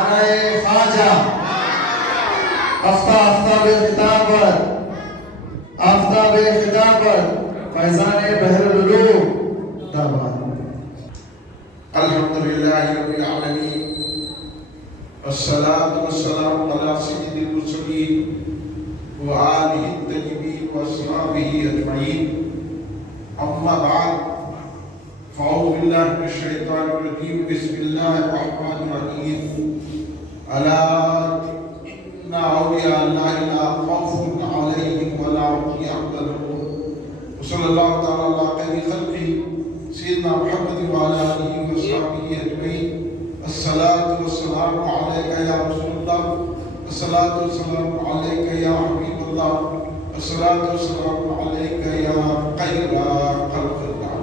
نعرہ خواجہ آفتاب خطابت آفتاب خطابت فیضان بحر العلوم دعوات الحمدللہ رب العالمین والصلاة والسلام علی سید المرسلین وآلہ الطیبین واصحابہ اجمعین اما بعد فاعوذ باللہ من الشیطان الرجیم بسم اللہ الرحمن الرحیم الا ان اولیاء اللہ لا خوف علیہم ولا هم يحزنون وصلی اللہ تعالی علی خیر خلقہ سیدنا محمد وعلى آلہ وصحبہ اجمعین الصلاة والسلام علیکہ یا رسول اللہ الصلاة والسلام علیکہ یا حبیب اللہ الصلاة والسلام علیکہ یا خیر خلق اللہ.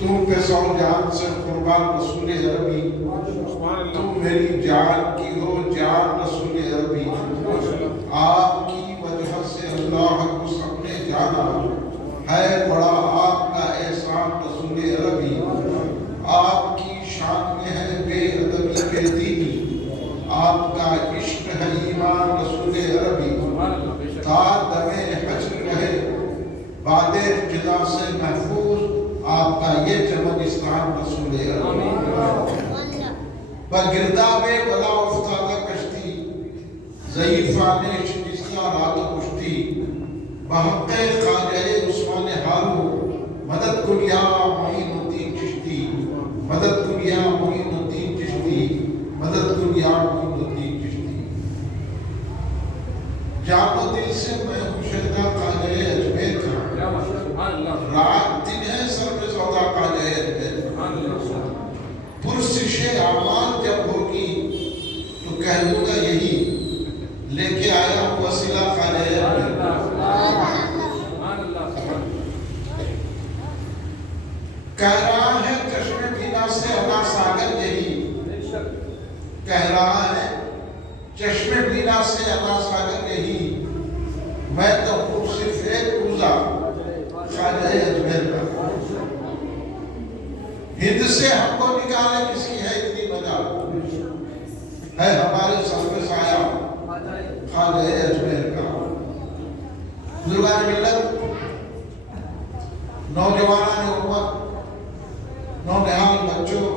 تم پہ سو جان سے قربان رسول عربی، تم میری جان کی ہو جان رسول عربی. آپ کی وجہ سے اللہ کو سب نے جانا ہے، بڑا آپ کا احسان رسول عربی. آپ کی شان میں ہے بے ادبی بے دینی، آپ کا عشق ہے ایمان رسول عربی. تا دم حجر رہے بعد ابتدا سے محفوظ آپ کا یہ چمنستان رسول عربی. بگرداب بلا افتادہ کشتی ضعیفان شکستہ رات کشتی، بحق خواجہ عثمان ہارو مدد کن یا معین الدین چشتی، مدد کن یا معین الدین چشتی، مدد کن یا معین الدین چشتی. جان و دل سے میں ہوں شہدہ خواجہ اجمیر کا، رات دن ہے سر پہ سودا خواجہ اجمیر کا. پرسش اعمال جب ہوگی تو کہہ دوں گا یہی لے کے آیا ہوں وسیلہ خواجہ اجمیر کا. کہہ رہا ہے چشم بینا سے انا ساگر یہی، کہہ رہا ہے چشم بینا سے انا ساگر یہی، میں تو ہوں صرف ایک روزہ خواجہ اجمیر کا. ہند سے ہم کو نکالے کس کی ہے اتنی وجہ، ہے ہمارے سر پہ سایہ خواجہ اجمیر کا. بزرگان ملت، نوجوانان امت، نونہال بچوں،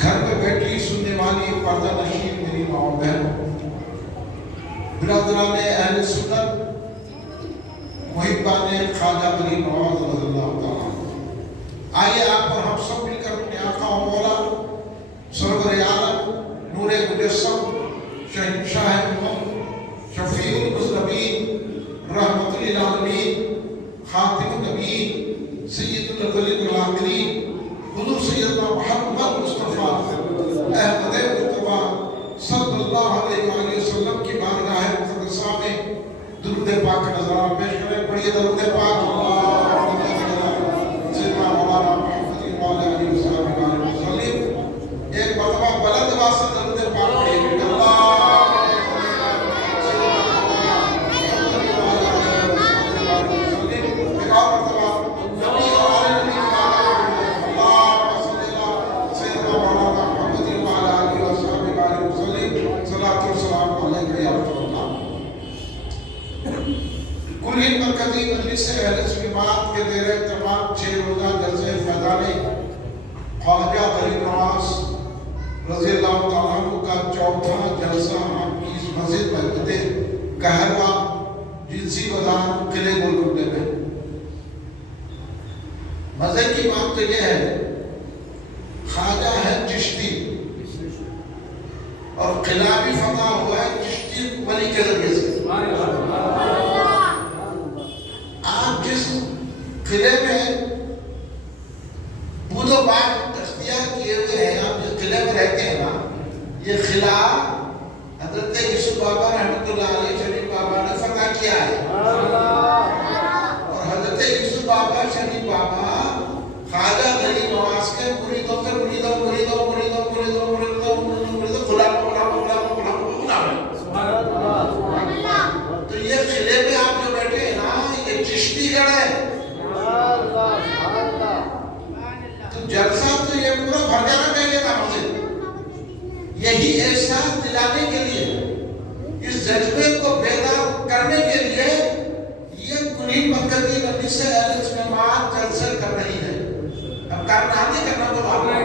گھر پہ بیٹھی سننے والی پردہ نشین میری ماں و بہنوں، برادران اہل سنت، محبان خواجہ غریب نواز رضی اللہ تعالیٰ. آئیے آپ اور ہم سب مل کر اپنے آقا و مولا سرور عالم نور مجسم شہنشاہ امت شفیع المذنبین رحمت للعالمین خاتم النبیین سید الاولین والآخرین حضور سیدنا محمد مصطفیٰ احمد مصطفیٰ صلی اللہ علیہ وآلہ وسلم کی بارگاہ مقدسہ میں درود پاک نظرانہ پیش کریں. پڑھیے درود پاک اللہ سیدنا مولانا محمد وعلیہ آلہ وسلم. ایک مرتبہ بلند آواز سے درود پاک پڑھیے. کل مرکزی مجلس اہل سنت کے زیر اہتمام 6 روزہ جلسہ فیضان خواجہ غریب نواز رضی اللہ تعالیٰ عنہ کا چوتھا جلسہ آپ کی اس مسجد مسجد کہروا جنسی بازار قلعے گولکنڈے میں. مزے کی بات تو یہ ہے خواجہ ہے چشتی اور قلعہ بھی فتح ہوا ہے چشتی ولی کے ذریعے سے. آپ جس قلعے میں بود و باغ اختیار کیے ہوئے ہیں، آپ جس قلعے میں رہتے ہیں نا، یہ قلعہ حضرت یوسف بابا رحمۃ اللہ علیہ شریف بابا نے فتح کیا ہے. اور حضرت یوسف بابا شریف بابا خواجہ غریب نواز کے مریدوں سے مریدوں تو یہ قلعے میں آپ جو بیٹھے ہیں نا، یہ چشتی گڑھ ہے. تو جلسہ تو یہ پورا بھر جانا چاہیے تھا مسجد. احساس دلانے کے لیے، اس جذبے کو بیدار کرنے کے لیے یہ کنی مقدی نبی سے اجتماعات جلسے کر رہی ہے۔ اب کرنا نہیں کرنا تو کرنا ہے۔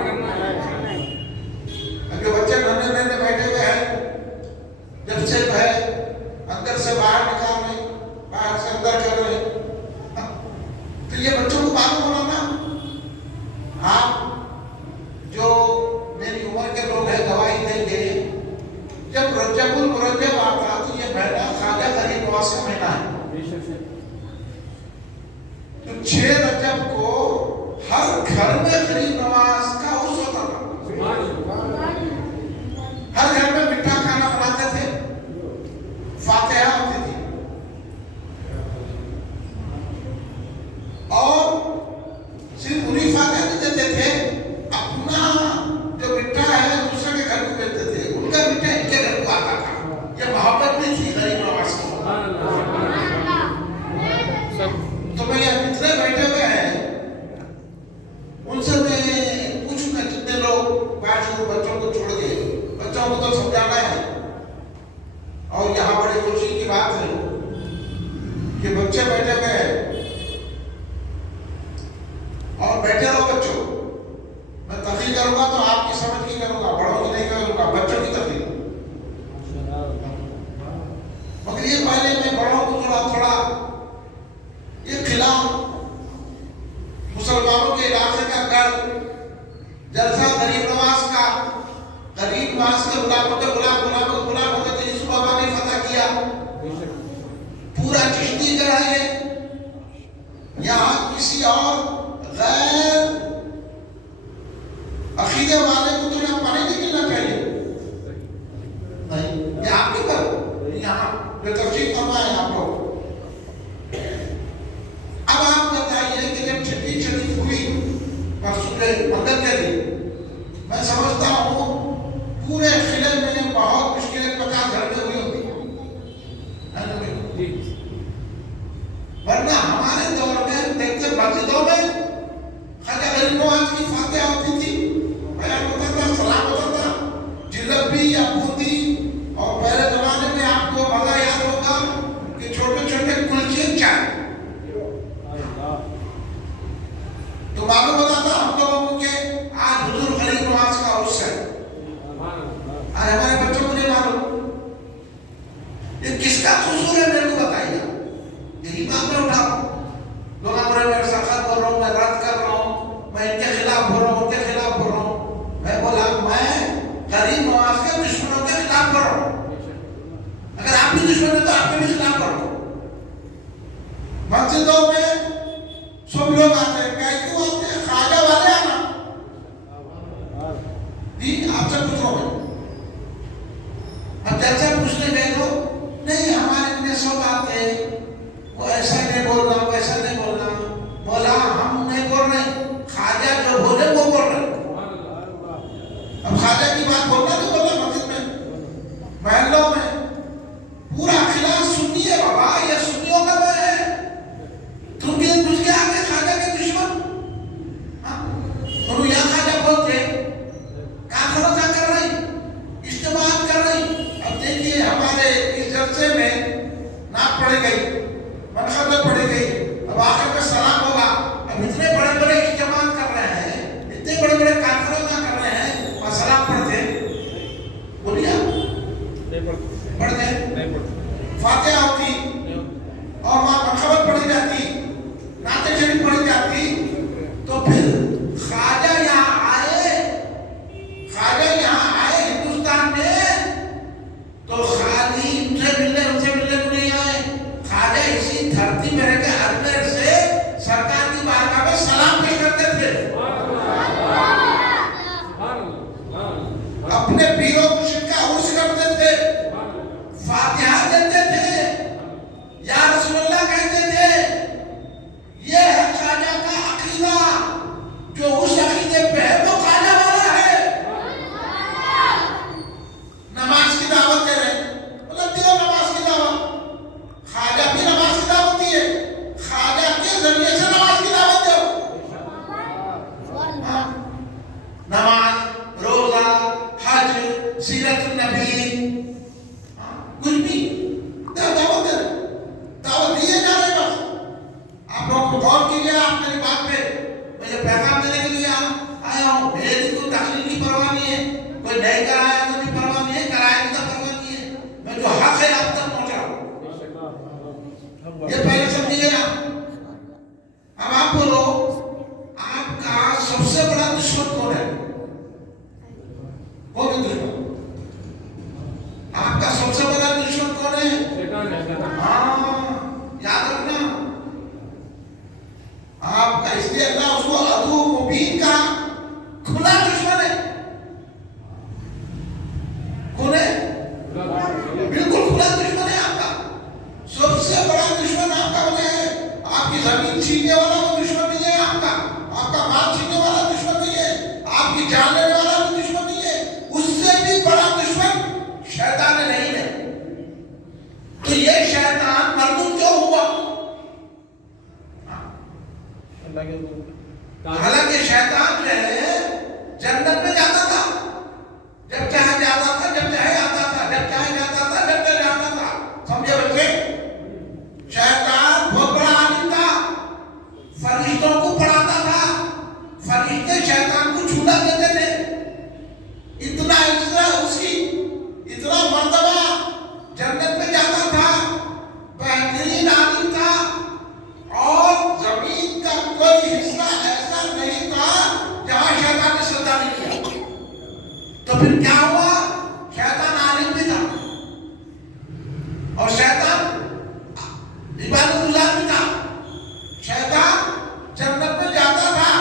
اب جو بچے ننے ننے بیٹھے ہوئے ہیں، جب سے ہے اندر سے باہر نکال رہے، باہر سے اندر کر رہے، تو یہ بچوں کو معلوم ہونا نا۔ آپ جو میری عمر کے لوگ ہیں گواہی دیں گے، جب رجب المرجب آتا تو یہ مہینہ خواجہ غریب نواز کا مہینہ ہے۔ تو 6 رجب کو ہر گھر میں غریب نواز کا عرس ہوتا تھا۔ ہر گھر میں میٹھا کھانا بناتے تھے، فاتحہ ہوتی تھی، اور صرف انہیں فاتحہ نہیں دیتے تھے، اپنا جو میٹھا ہے دوسرے کے گھر کو بھیجتے تھے، ان کا میٹھا ان کے گھر کو آتا تھا۔ یہ محبت بھی تھی غریب نواز کی۔ تو میں یہ جتنے بیٹھے ہوئے ہیں ان سے میں پوچھوں گا، جتنے لوگ بچوں کو چھوڑ گئے، بچوں کو تو سمجھانا ہے، اور یہاں بڑی خوشی کی بات ہے کہ بچے بیٹھے ہوئے ہیں، اور بیٹھے رہو بچوں، میں تقریر کروں گا تو آپ کی سمجھ کی کروں گا، بڑوں کی نہیں کروں گا، بچوں کی تقریر۔ مگر یہ پہلے میں بڑوں کو تھوڑا یہ خلاف مسلمانوں کے علاقے کا گھر جلسہ غریب نواز کا غلام ہوتے تھے، یوسف بابا نے فتح کیا، پورا چشتی کرا ہے۔ یہاں کسی اور غیر عقیدے والے کو تو یہاں پانی نہیں ملنا چاہیے، نہیں، یہ آپ کی کرو، یہاں جو تفصیل فرما ہے آپ لوگ۔ اب آپ بتائیے کہ جب چھٹی شریف ہوئی پرسوں کے منگل کے دن، میں سمجھتا ہوں پورے خلے میں بہت مشکلیں 50 گھر میں ہوئی ہوتی، ورنہ ہمارے دور میں دیکھتے مسجدوں میں خواجہ غریب نواز کی فاتحہ ہوتی تھی، بیان ہوتا تھا، سلام ہوتا تھا، جلیبی یا بوندی، اور پہلے زمانے میں آپ کو مزہ یاد ہوگا کہ چھوٹے چھوٹے کلچے چائے، تو معلوم ہوتا تھا ہم لوگوں کو کہ آج حضور غریب نواز کا عرس ہے۔ آج ہمارے بچوں کو نہیں معلوم، یہ کس کا قصور ہے میرے کو بتائیے، یہی بات میں اٹھاؤ۔ لوگ ہمارے میں سخت بول رہا ہوں، میں رد کر رہا ہوں، میں ان کے خلاف بول رہا ہوں، ان کے خلاف بول رہا ہوں، میں بولا میں غریب نواز کے دشمنوں کے خلاف بول رہا ہوں۔ اگر آپ بھی دشمن ہیں تو آپ کے بھی خلاف بول رہا ہوں۔ مسجدوں میں سب لوگ آتے ہیں، کیوں آتے ہیں؟ خواجہ والے آنا جی، آپ سے پوچھ رہا ہوں۔ اب جیسے پوچھنے گئے تو نہیں، ہمارے اتنے سو بات ہے، وہ ایسا نہیں بولنا، ویسا نہیں بولنا، بولا ہم نہیں بول رہے، خواجہ جو بولے وہ بول رہے۔ اب خواجہ کی بات بولنا نہیں بولنا، مسجد میں، محلوں میں، پورا خلاف سنی ہے بابا، یہ سنیوں کا میں ہے، تم کے پوچھ کے آگے خواجہ کے دشمن، انہوں یہاں خواجہ بولتے کانفرنس کر رہی، اجتماعات کر رہی۔ اب دیکھیے ہمارے اس جلسے میں نعت پڑھی گئی، منخبت پڑھی گئی، اب آخر میں سلام ہوگا۔ اب اتنے بڑے بڑے اجتماعات کر رہے ہیں، اتنے بڑے بڑے کانفرنس کر رہے ہیں، اور سلام پڑھتے بولیے پڑھتے فاتحہ ہوتی، اور وہاں منخبت پڑھی جاتی، نعت شریف پڑھی جاتی، تو پھر خواجہ یہاں آئے ہندوستان میں، تو خالی ان سے ملنے کو نہیں آئے، خواجہ اسی دھرتی میں رہ کے اجمیر سے سرکار کی بارگاہ میں سلام پیش کرتے تھے، اپنے پیروں مرشد کا عرس کرتے تھے، فاتحہ دیتے تھے، ये पहले समझिए ना। अब आप बोलो, आपका सबसे बड़ा दुश्मन कौन है? कौन है दुश्मन? आपका सबसे बड़ा दुश्मन कौन है? हाँ, याद रखना। आपका, इसलिए अल्लाह उसको अदू मुबीन का खुला दुश्मन है। कौन है? बिल्कुल खुला दुश्मन है आपका। सबसे बड़ा दुश्मन आपका वो है। आपकी जमीन छीनने वाला वो दुश्मन नहीं है आपका। आपका माल छीनने वाला दुश्मन नहीं है। आपकी जान लेने वाला वो दुश्मन नहीं है। उससे भी बड़ा दुश्मन शैतान नहीं है। तो ये शैतान मरदूद क्यों हुआ? हालांकि शैतान जो है जन्नत में जाता था, जब चाहे जाता था, जब चाहे आता था, जब चाहे जाता था, जब चाहे जाता था। समझे बच्चे? शैतान बहुत बड़ा आदमी था, फरिश्तों को पढ़ाता था, फरिश्ते शैतान को छूना देते थे। इतना उसकी इतना मर्तबा, जन्नत में जाता था, बेहतरीन आदमी था, और जमीन का कोई हिस्सा ऐसा नहीं था जहां शैतान ने सजदा नहीं किया। तो फिर क्या हुआ? शैतान आलिम भी था और शैतान इबादतुल्लाह भी था। शैतान जन्नत में जाता था।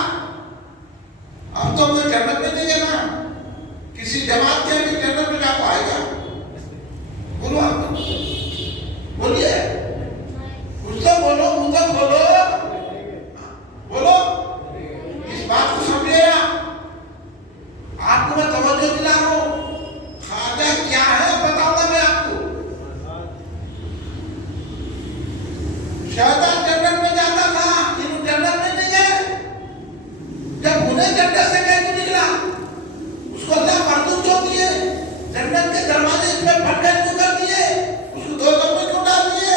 अब तो वो जन्नत में नहीं गया ना, किसी जमात के भी जन्नत में जा पाएगा? बोलो आप, बोलिए, कुछ तो बोलो, मुंह तो खोलो, बोलो, इस बात को समझिए। आपको मैं तवज्जो दिला रहा हूं। खाजा क्या है बताऊंगा मैं आपको। शैतान जन्नत में जाता था, इन्हों जन्नत में नहीं गए। जब उन्हें जन्नत से कैसे निकला? उसको अल्लाह मरदूद क्यों दिए? जन्नत के दरवाजे इसमें फटके क्यों कर दिए? उसको दो दम में क्यों डाल दिए?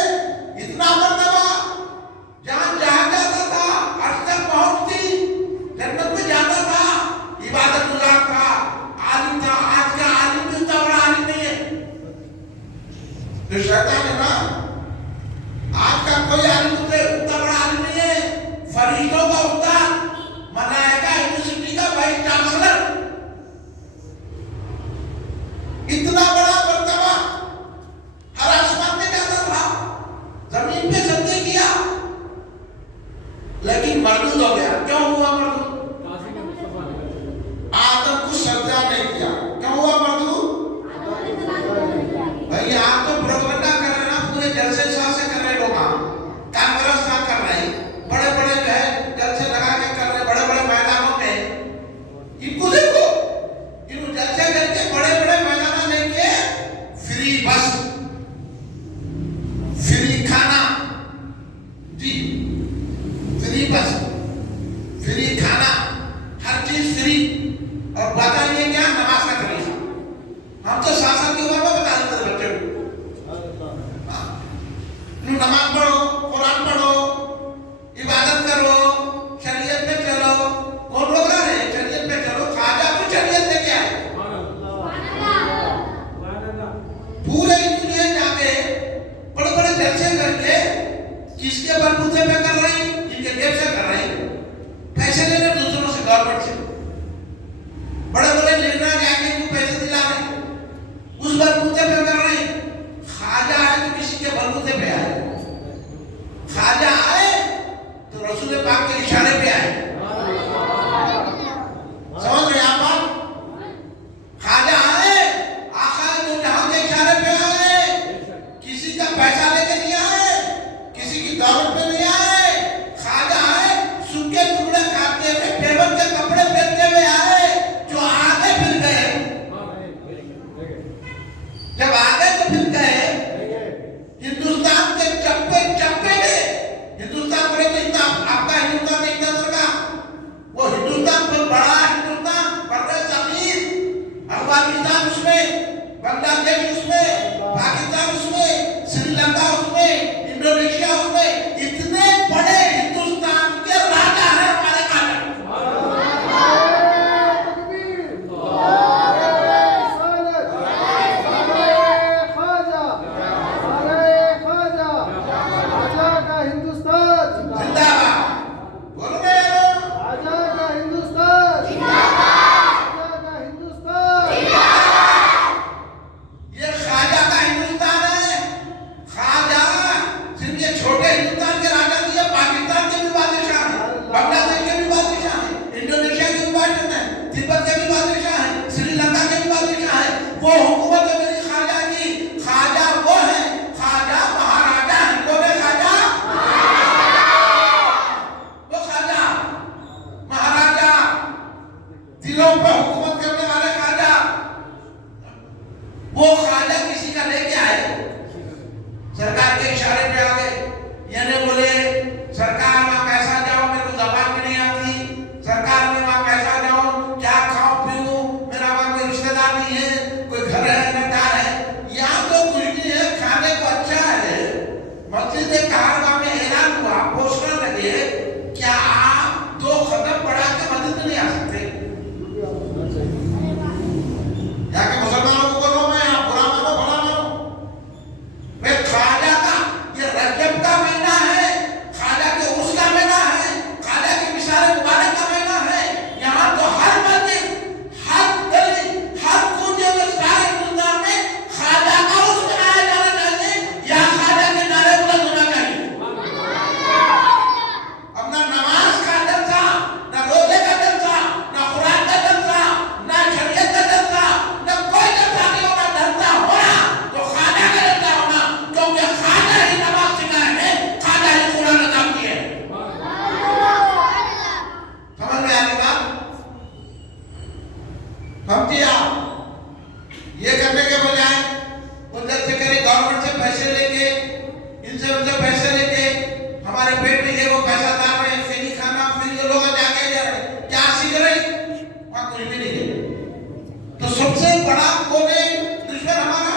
इतना मर्तबा, जहां जहां जाता था अर्श तक पहुंचती, जन्नत में जाता था, इबादतुल्लाह था, आलिम था। आज का आलिम भी उतना बड़ा आलिम नहीं है। तो शैतान है ना, आज का कोई आलिम उतना बड़ा आलिम नहीं है। फरिश्तों का उस्ताद, मलाइका यूनिवर्सिटी का वाइस चांसलर, इतना बड़ा मर्तबा, हर आसमान में जाता था, जमीन पे सजदे किया, लेकिन मरदूद हो गया। क्यों हुआ मरदूद? आदम को सजदा नहीं किया। क्यों हुआ मरदूद? भाई आप तो प्रोपेगेंडा कर रहे हैं ना, पूरे जलसे से कर रहे लोग, कॉन्फ्रेंस ना कर रहे, बड़े बड़े जो है जलसे लगा के कर रहे, बड़े बड़े मैदानों में। इनको देखो, इन जलसे करके बड़े बड़े मैदान लेके फ्री बस, फ्री खाना, जी फ्री बस, फ्री खाना, हर चीज फ्री। और बताइए क्या? नमाज का तरीका। हम तो शासन के ऊपर में बता देते बच्चे को, नमाज पढ़ो, कुरान पढ़ो, इबादत करो, शरीयत पे चलो। कौन लोग रह रहे हैं? शरीयत पे चलो। खाजा को शरीयत लेके आए। पूरे दुनिया जाके बड़े बड़े जलसे करके किसके बलबूते पे कर रहे हैं? इनके जेब से कर रहे हैं, पैसे ले रहे दूसरों से, गवर्नमेंट से। बड़े बड़े निर्णय जाके इनको पैसे दिला रहे हैं, उस बलबूते पे कर रहे हैं। खाजा आए तो किसी के बलबूते पे आए। खाजा आए तो रसूल पाक के इशारे पे आए। समझ रहे आप बात? खाजा आए, आका तो जहां के इशारे पे आए। किसी का पैसा लेके नहीं आए, किसी की दौलत पे नहीं आए। खाजा आए सूखे टुकड़े काटते हुए, टेबल के कपड़े पहनते हुए आए, जो आगे फिर गए। जब आगे तो फिर गए, हिंदुस्तान के चप्पे चप्पे में, हिंदुस्तान बड़े तो इतना, आपका हिंदुस्तान इतना दरगा, वो हिंदुस्तान बहुत बड़ा हिंदुस्तान, बड़े जमीन, अफगानिस्तान उसमें, बांग्लादेश उसमें, पाकिस्तान उसमें, श्रीलंका उसमें, इंडोनेशिया उसमें, इतने बड़े हिंदुस्तान के राजा हैं हमारे खाजा। खाजा इनसे उनसे पैसे लेके हमारे पेट में ये वो पैसा डाल रहे हैं, फिर नहीं खाना, फिर ये लोग जाके जा रहे हैं, क्या सीख रहे हैं? वहाँ कुछ भी नहीं है। तो सबसे बड़ा कौन है दुश्मन हमारा?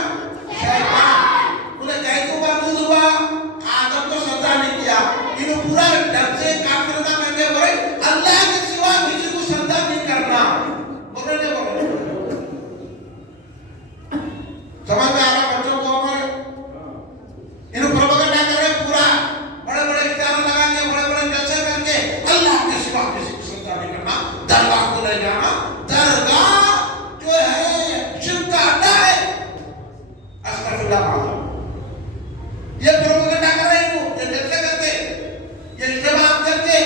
शैतान। बोले कैको का दूध हुआ, आदम को सजा नहीं किया, इन्हों पूरा डर से काफिर का कहते बोले अल्लाह के सिवा किसी को सजा नहीं करना। बोले नहीं बोले समझ में आ रहा बच्चों को? हमारे इन्हों प्रोपेगेंडा कर रहे पूरा, बड़े बड़े इख्तियार लगा के, बड़े बड़े जलसे करके अल्लाह के सिवा किसी को सजा नहीं करना, दरगाह को ले जाना। दरगाह जो है शिर्क का अड्डा है। अस्तगफिरुल्लाह। ये प्रोपेगेंडा कर रहे हैं, ये जलसे करके, ये इज्तिमा करके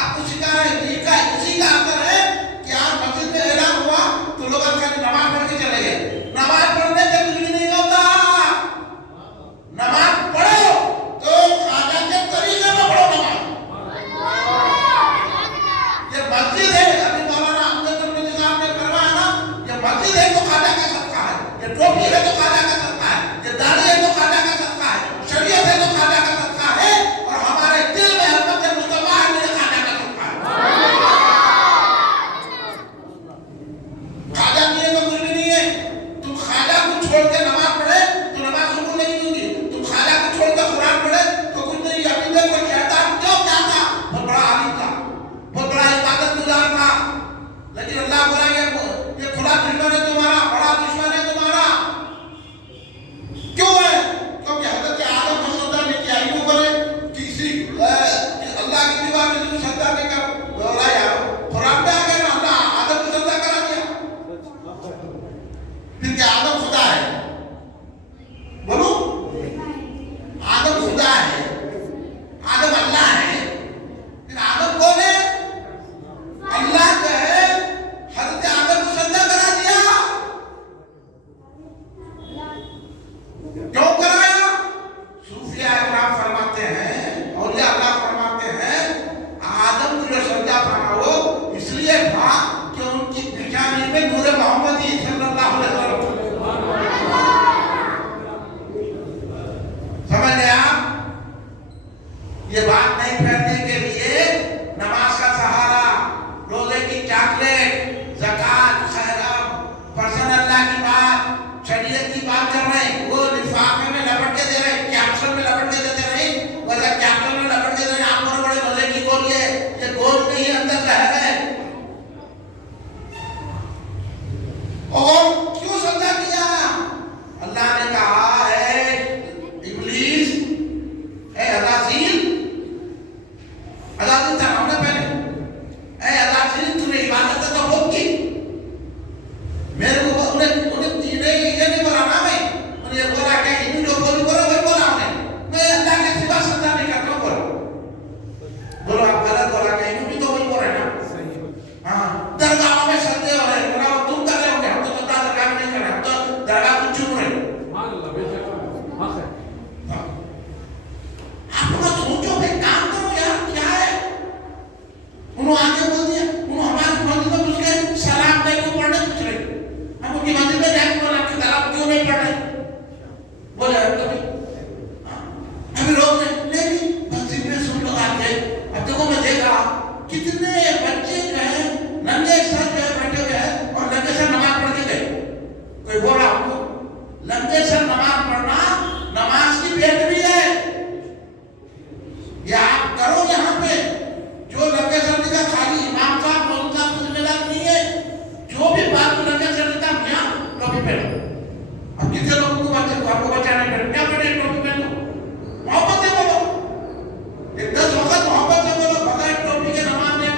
आपको सिखा रहे हैं। इसी का असर है कि आप मस्जिद में ऐलान हुआ तो लोग खाली नमाज पढ़ के चले गए। नमाज पढ़ने से कुछ भी नहीं होता। नमाज पढ़ो तो खाजा के तरीके में पढ़ो नमाज। ये मस्जिद है, अभी मौलाना अहमद तब्लीगी साहब ने करवाया ना, ये मस्जिद है तो खाजा का सदका है, ये टोपी है तो खाजा का सदका है, ये दाढ़ी है तो खाजा का सदका है, शरीयत है तो खाजा का सदका है, और हमारे दिल में अहमद मुस्तफा है तो खाजा का सदका है। खाजा नहीं है तो कुछ भी नहीं है। तुम खाजा को छोड़ के नमाज पढ़े तो नमाज कबूल नहीं होगी। तुम खाजा को छोड़ के कुरान पढ़े तो कुछ नहीं। अभी देखो शैतान क्यों क्या था? बहुत बड़ा आलिम था, बहुत बड़ा इबादत गुजार था, लेकिन अल्लाह बोला ये खुला दुश्मन है तुम्हारा, बड़ा दुश्मन है तुम्हारा। क्यों है? क्योंकि हजरत आदम को सजदा नहीं किया। इनको बोले किसी अल्लाह की सिवा किसी को सजदा नहीं कर। बोला यार कुरान में आ गया ना, अल्लाह आदम को सजदा करा दिया। फिर क्या आदम खुदा है? बोलो आदम खुदा है, आदम अल्लाह है। फिर आदम कौन है? अल्लाह जो है हजरत आदम को सजदा करा दिया। क्यों कराया? सूफिया इकराम फरमाते हैं, औलिया अल्लाह फरमाते हैं, आदम को जो सजदा था वो इसलिए था कि उनकी पेशानी में नूर मोहम्मदी सल्लल्लाहु अलैहि वसल्लम। समझ गया? ये बात नहीं फैलने के लिए नमाज का सहारा, रोजे की चॉकलेट, ज़कात, खैरात, पर्सनल अल्लाह की बात, शरीयत की बात कर रहे हैं, वो लिफाफे में लपेट के दे रहे हैं, कैप्सूल में लपेट के देते नहीं, वैसा कैप्सूल में लपेट के दे रहे हैं। आप बड़े बड़े मजे की गोली है, ये गोल नहीं है, अंदर जहर है। और क्यों सजा किया? अल्लाह ने कहा है इब्लीस, ए अज़ाज़ील, अज़ाज़ील था हमने पहले, ए अज़ाज़ील तूने इबादत तो बहुत की, मेरे को उन्हें ये नहीं बोला ना भाई, उन्हें ये बोला कि इन्हीं जो बोली बोला वही बोला उन्हें, मैं अल्लाह के सिवा सजदा नहीं करता बोला। बोलो आप गलत बोला कि इन्हीं भी तो वही बोल रहे ना। हाँ, दरगाह में सजदे हो रहे हैं, बोला तुम कर रहे होंगे, हम तो दरगाह में नहीं कर रहे, हम तो दरगाह को चूम रहे। आप लोग सोचो भाई, काम करो यार, क्या है? उन्होंने आगे बोल दिया, उन्होंने हमारे मंदिर में घुस गए, सलाम नहीं को पढ़ने पूछ रहे, हम उनकी मंदिर में जाके बोला कि सलाम क्यों नहीं पढ़ रहे? बोले अभी लोग नहीं मस्जिद में सुन लोग आते। अब देखो मैं देख रहा कितने बच्चे जो है नंगे सर जो है बैठे हुए हैं और नंगे सर नमाज पढ़ के गए। कोई बोल रहा आपको नंगे सर नमाज पढ़ना नमाज की बेहतरी है, या आप करो यहाँ पे जो नंगे सर का खाली इमाम साहब मौलवी साहब को जिम्मेदार नहीं है, जो भी बात को नंगे सर का मियाँ टोपी पहनो। अब कितने लोगों को बच्चे को आपको बचाने पड़े, क्या पड़े टोपी पहनो, मोहब्बत से बोलो, एक 10 वक्त मोहब्बत से बोलो, बगैर टोपी के नमाज नहीं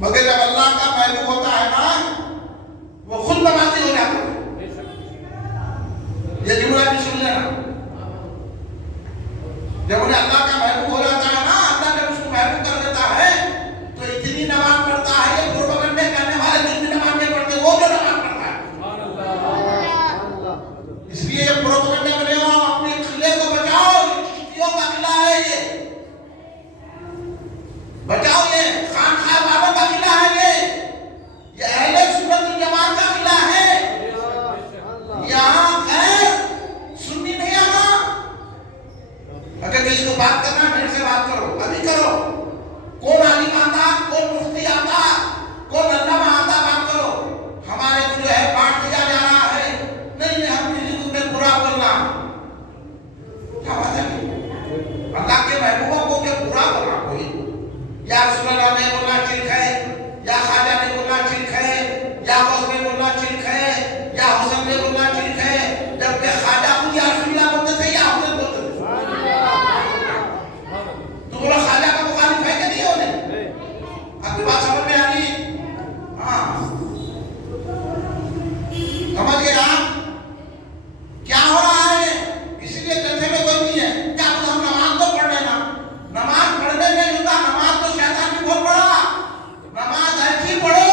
مگر جب اللہ کا محبوب ہوتا ہے نا وہ خود نمازی ہو جاتا ہے. یہ جملہ بھی سن لینا. جب انہیں اللہ کا محبوب ہو جاتا ہے نا, اللہ جب اس کو محبوب کر دیتا ہے تو اتنی نماز پڑھتا ہے, یہ پروپیگنڈے کرنے والے جس بھی نماز نہیں پڑھتے وہ جو نماز پڑھتا ہے. اس لیے یہ پروپیگنڈے بنے ہو, اپنے قلعے کو بچاؤ. چشتیوں کا قلعہ ہے یہ, بچاؤ. یہ خانقاہ بابا کا قلعہ ہے, یہ اہل سنت الجماعت کا قلعہ ہے. یہاں خیر سنی نہیں آنا. اگر کسی کو بات کرنا میرے سے بات کرو, ابھی کرو. کون عالم آتا, کون مفتی آتا, کون علامہ آتا, بات کرو. ہمارے کو جو ہے بانٹ دیا جا رہا ہے. نہیں ہم کسی کو پھر برا بولنا کیا بات ہے. اللہ کے محبوبوں کو کیا برا بولنا کوئی. یا رسول اللہ نے بولنا شرک ہے, یا خواجہ نے بولنا شرک ہے, یا غوث نے بولنا شرک ہے, یا حسن نے بولنا شرک ہے. جبکہ خواجہ خود یا رسول اللہ بولتے تھے یا حسن بولتے تھے. تو بولو خواجہ کا مخالف ہے کہ نہیں ہونے. آپ کی بات سمجھ میں آ رہی ہے؟ ہاں سمجھ گئے آپ کیا ہو رہا ہے. اسی لیے جلسے میں کوئی نہیں ہے کیا ہم نماز تو پڑھ لینا. نماز پڑھنے نہیں ہوتا, نماز تو شیطان بھی بہت پڑھا. نماز ایسی پڑھو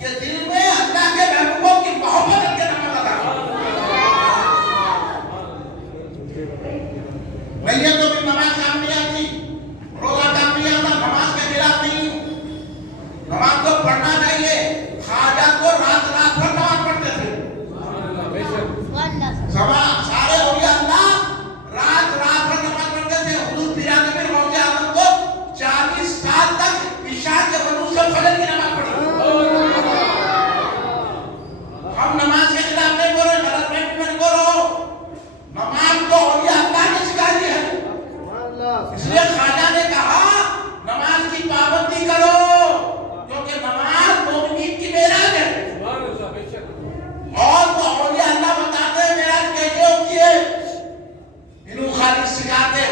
کہ دل میں اللہ کے محبوبوں کی محبت رکھ کے نماز ادا کرو. نہیں ہے تو پھر نماز کام نہیں آتی, روزہ کام نہیں آتا. نماز کے خلاف نہیں ہوں. نماز تو پڑھنا چاہیے. خواجہ کو رات رات بھر نماز پڑھتے تھے. سارے اولیاء اللہ رات رات بھر نماز پڑھتے تھے. حضور پیران میں غوث اعظم کو 40 سال تک عشاء کے وضو سے فجر کی نماز پڑھی. ہم نماز کے خلاف نہیں بول رہے, غلط فہمی میں نہیں بول رہا ہوں. نماز تو اولیاء اللہ نے سکھائی ہے. اس لیے خواجہ نے کہا نماز کی پابندی کرو, کیونکہ نماز مومنین کی معراج ہے. اور تو اولیاء اللہ بتاتے ہیں معراج کیسے ہوتی ہے. انہوں خالق سکھاتے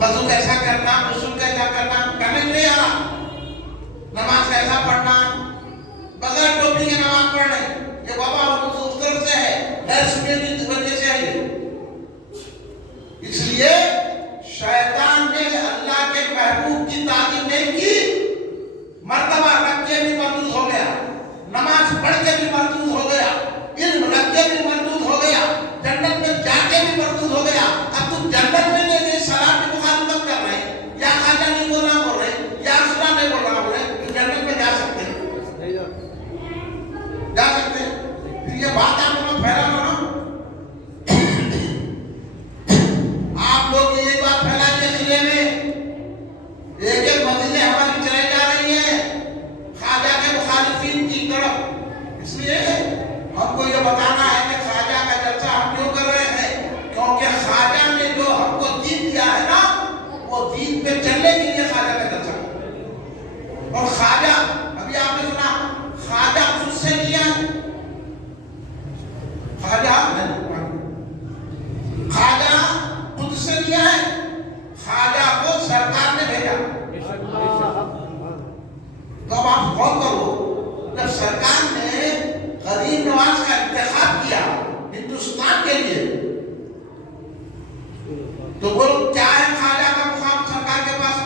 وضو کیسا کرنا, غسل کیسا کرنا, کرنے نہیں آ رہا. نماز کیسا پڑھنا, بغیر ٹوپی کے نماز پڑھ رہے. یہ بابا اس طرف سے ہے, غیر سنت کی وجہ سے ہے. اس لیے شیطان نے اللہ کے محبوب کی تعظیم نہیں کی. مرتبہ رکھ کے بھی مردود ہو گیا, نماز پڑھ کے بھی مردود ہو گیا, علم رکھ کے بھی مردود ہو گیا, جنت میں جا کے بھی مردود ہو گیا. اب تم جنت میں نہیں سلام کی مخالفت کر رہے, یا خواجہ نہیں بولنا بول رہے, یا رسول نہیں بولنا بول رہے, تو جنت میں جا سکتے ہیں, جا سکتے ہیں. پھر یہ بات آپ لوگ پھیلا نا, آپ لوگ یہ بات پھیلاتے قلعے میں ایک ایک مسجدیں ہماری چلے جا رہی ہیں خواجہ کے مخالفین کی طرف. اس لیے ہم کو یہ بتانا ہے کہ خواجہ کا جلسہ ہم کیوں کر رہے ہیں, کیونکہ خواجہ نے جو ہم کو دین دیا ہے نا, وہ دین پہ چلنے کے لیے خواجہ کا جلسہ. اور خواجہ ابھی آپ نے سنا خواجہ خود سے لیا, خواجہ خود سے لیا ہے, خواجہ کو سرکار نے بھیجا. تو اب آپ غور کرو, جب سرکار نے غریب نواز کا انتخاب کیا ہندوستان کے لیے, تو وہ کیا ہے خواجہ کا مقام سرکار کے پاس.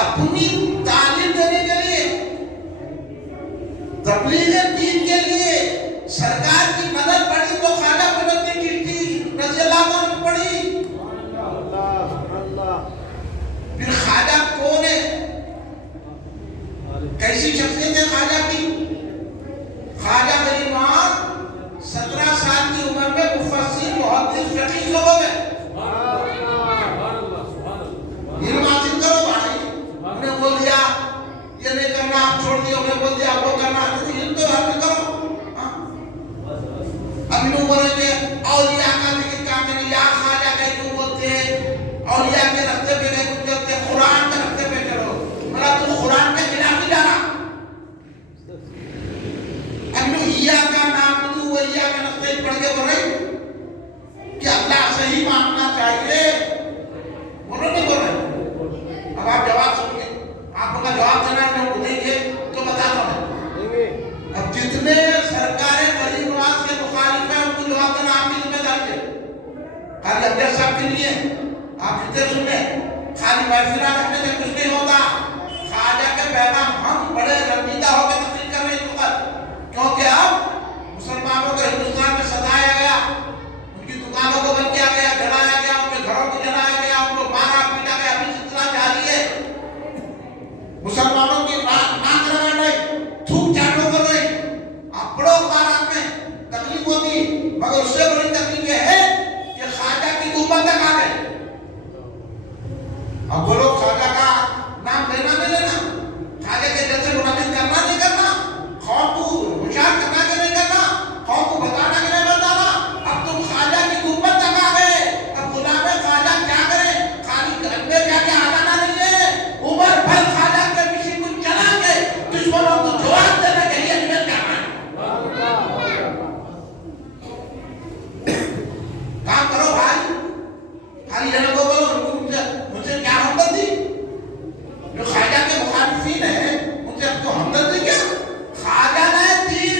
اپنی تعلیم دینے کے لیے, تبلیغ دین کے لیے سرکار کی مدد پڑی تو خواجہ قدرت چشتی رضی اللہ عنہ پڑی. پھر خواجہ کون ہے, کیسی شخصیت ہے خواجہ کی. خواجہ میری ماں 17 سال کی عمر میں مفسر محدث فقیہ ہو گئے. علم حاصل کرو بھائی. انہیں بول دیا یہ نہیں کرنا, آپ چھوڑ دیا, انہیں بول دیا وہ کرنا, تو علم تو حاصل کرو. اب انہوں بولے کہ اولیاء کا ذکر کام نہیں, یا خواجہ کا کیوں بولتے ہیں, اولیاء کے راستے پہ نہیں گزرتے, قرآن کے راستے پہ چلو. بولا تم قرآن کے خلاف نہیں جانا. اب انہوں کا نام دو, اولیاء کا راستے پڑھ کے بول رہے नहीं मांगना चाहिए, उन्होंने बोला। अब आप जवाब सुनिए, आपको का जवाब देना है, बोलेंगे तो बताता हूं। अब जितने सरकारें गरीब नवाज के मुखालिफ है उनको जवाब देना आपकी जिम्मेदारी है। खाली अध्यक्ष साहब के लिए आप जितने सुने, खाली महफिल रखने से कुछ नहीं होता। ख्वाजा के पैगाम हम बड़े रंजीदा होकर तस्लीम कर रहे हैं, क्योंकि अब मुसलमानों को हिंदुस्तान में सताया गया, उनकी दुकानों को बंद किया गया, जलाया गया, उनके घरों को जलाया गया, उनको मारा पीटा गया, अभी सिलसिला जारी है। मुसलमानों की नाक लगा नहीं, थूक चाटों कर नहीं, आप बड़ो बारात में तकलीफ होती, मगर उससे बड़ी तकलीफ यह है कि ख्वाजा की हुकूमत तक आ गए। अब बोलो ख्वाजा का नाम लेना नहीं लेना, ख्वाजा के जैसे मुनाफिक करना नहीं करना, कौन को होशियार करना कि नहीं करना, कौन को बताना कि नहीं बताना। अब तुम ख्वाजा की हुकूमत तक आ गए, अब गुलाम ख्वाजा क्या करे, खाली घर में जाके आ जाना नहीं है, उम्र भर ख्वाजा के किसी को चला के दुश्मनों को जवाब देने के लिए निकल जाना है। काम करो भाई, खाली जन को बोलो मुझे क्या हमदर्दी, जो ख्वाजा के मुखालिफिन है उनसे आपको हमदर्दी क्या। ख्वाजा ने तीर,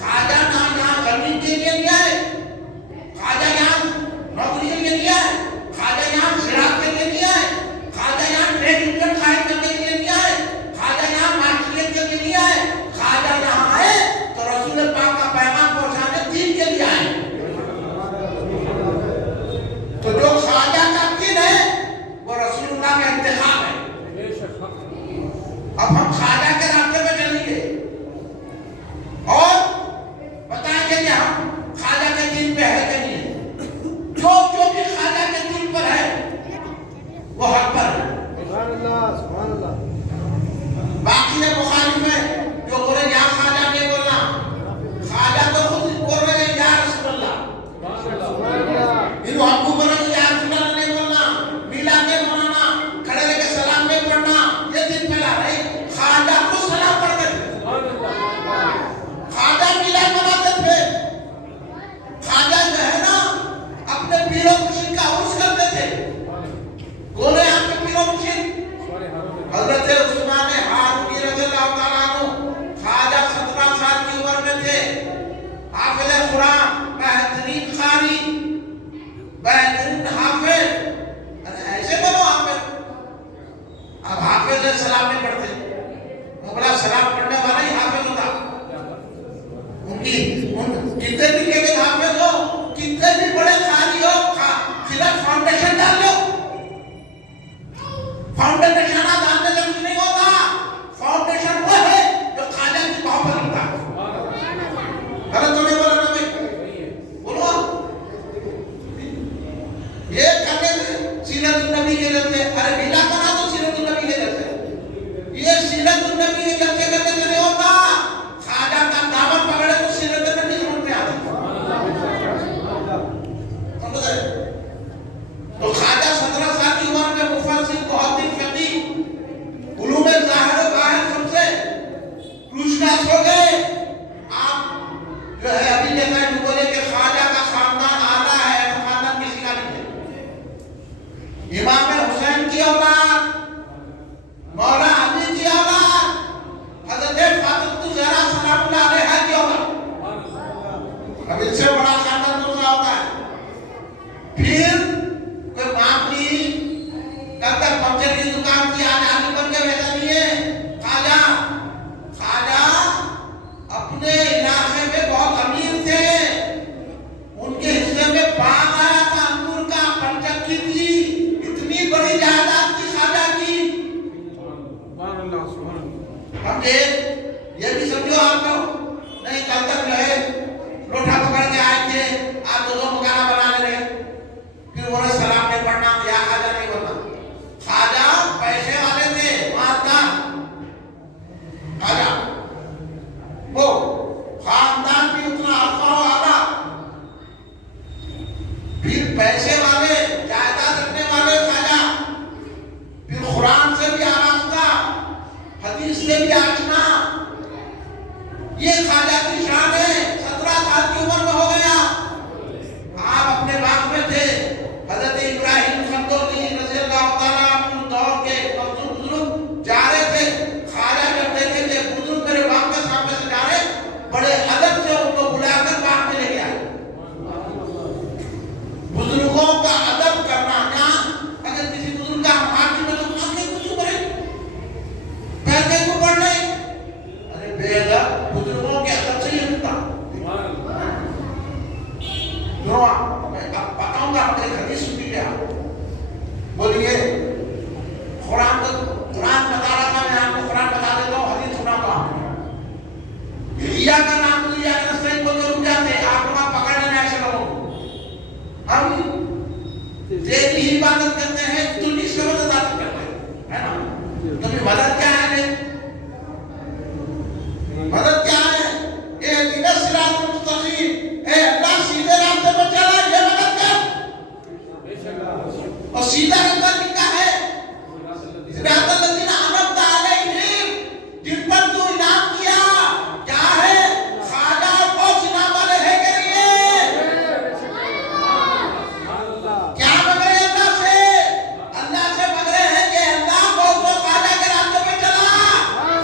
ख्वाजा ना यहाँ जमीन के लिए लिया है, ख्वाजा यहाँ नौकरी के लिए लिया है, ख्वाजा यहाँ शराब के लिए लिया है, ख्वाजा यहाँ ट्रेड यूनियन कायम करने के लिए लिया है, ख्वाजा यहाँ मार्क्सियत के लिए लिया है, ख्वाजा यहाँ है तो रसूल पाक का पैगाम पहुंचाने दीन के लिए आए। तो जो ख्वाजा का दीन है वो रसूलुल्लाह का इंतखाब है। अब हम ख्वाजा के रास्ते पे चलेंगे और बताएंगे कि हम ख्वाजा के दीन पे है कि नहीं है। जो भी ख्वाजा के दीन पर है वो हक पर है। बाकी ये मुखालिफ है जो बोले या ख्वाजा नहीं बोलना, ख्वाजा तो खुद बोल रहे हैं या रसूलुल्लाह, इन हमको बोले या रसूलुल्लाह नहीं बोलना, मिलाद नहीं मनाना, खड़े रह के सलाम नहीं पढ़ना, ये दिन फैला रहे। ख्वाजा को सलाम पढ़ते थे, ख्वाजा मिलाद मनाते थे, ख्वाजा जो है ना अपने पीरों मुर्शिद का उर्स करते थे। कौन है आपके पीरों मुर्शिद? हजरत उस्मान हारूनी रज़ियल्लाहु ताला अन्हु, ख्वाजा 17 साल की उम्र में थे, हाफिज़ कुरान, बेहतरीन कारी, बेहतरीन हाफिज। ऐसे बोलो हाफिज, अब हाफिज ने सलाम नहीं पढ़ते, मुगला सलाम पढ़ने वाला ही हाफिज होता। उनकी कितने भी लेकिन हाफिज हो, कितने भी बड़े कारी हो, सिर्फ फाउंडेशन डाल लो, फाउंडेशन निशाना डालने से कुछ नहीं होता। फाउंडेशन वो है जो ख्वाजा की मोहब्बत रखता है। गलत तो नहीं बोला ना भाई, बोलो ये करने से सीरत नबी के जैसे, अरे ढीला बना तो सीरत नबी के जैसे, ये सीरत नबी के जैसे करने से नहीं होता। ख्वाजा का दामन पकड़े तो सीरत नबी समझ में आता है। तो ख्वाजा 17 साल की उम्र में मुफस्सिर, मुहद्दिस, फकीह, उलूम ज़ाहिर व बातिन सबसे रुशनास हो गए। आप जो है अभी जैसा जो बोले कि ख्वाजा का खानदान आला है, खानदान किसी का नहीं है। इमाम हुसैन की औलाद, मौला अली की औलाद, हज़रत फातिमा ज़हरा सलामुल्लाह अलैहा की औलाद। अब इससे बड़ा खानदान दूसरा होता है। फिर कोई मामली कब तक पंचर की दुकान की आज आदमी बन के बैठा नहीं है। ख्वाजा अपने इलाके में बहुत अमीर थे, उनके हिस्से में बाग आया था अंगूर का, पंचर की थी, इतनी बड़ी जायदाद थी ख्वाजा की। हम ये भी समझो आप लोग, नहीं कल तक जो है लोटा पकड़ के आए थे, आज दो मकाना बनाने रहे, फिर آپ ایک حدیث سنیے آپ بولیے قرآن بتا رہا تھا، میں آپ کو قرآن بتا دیتا ہوں، حدیث سنا تو آپ یا کا نام لیا کہ نسل کو جو رک جاتے آپ کو پکڑنے میں ایسے لوگوں ہم تیری ہی عبادت کرتے ہیں، تو اس کا مدد عبادت کرتے ہیں، ہے نا؟ تمہیں مدد کیا ہے؟ مدد کیا ہے؟ اے دین صراط المستقیم، اے اللہ سیدھے راستے پر چلا، یہ مدد کر۔ اور سیدھا راستہ کیا ہے؟ صراط الذین انعمت علیہم، جن پر تو انعام کیا، کیا ہے؟ خواجہ اور غوث انعام والے ہیں کہ نہیں ہے؟ کیا مانگے اللہ سے؟ اللہ سے مانگ رہے ہیں کہ اللہ غوث و خواجہ کے راستے پہ چلا۔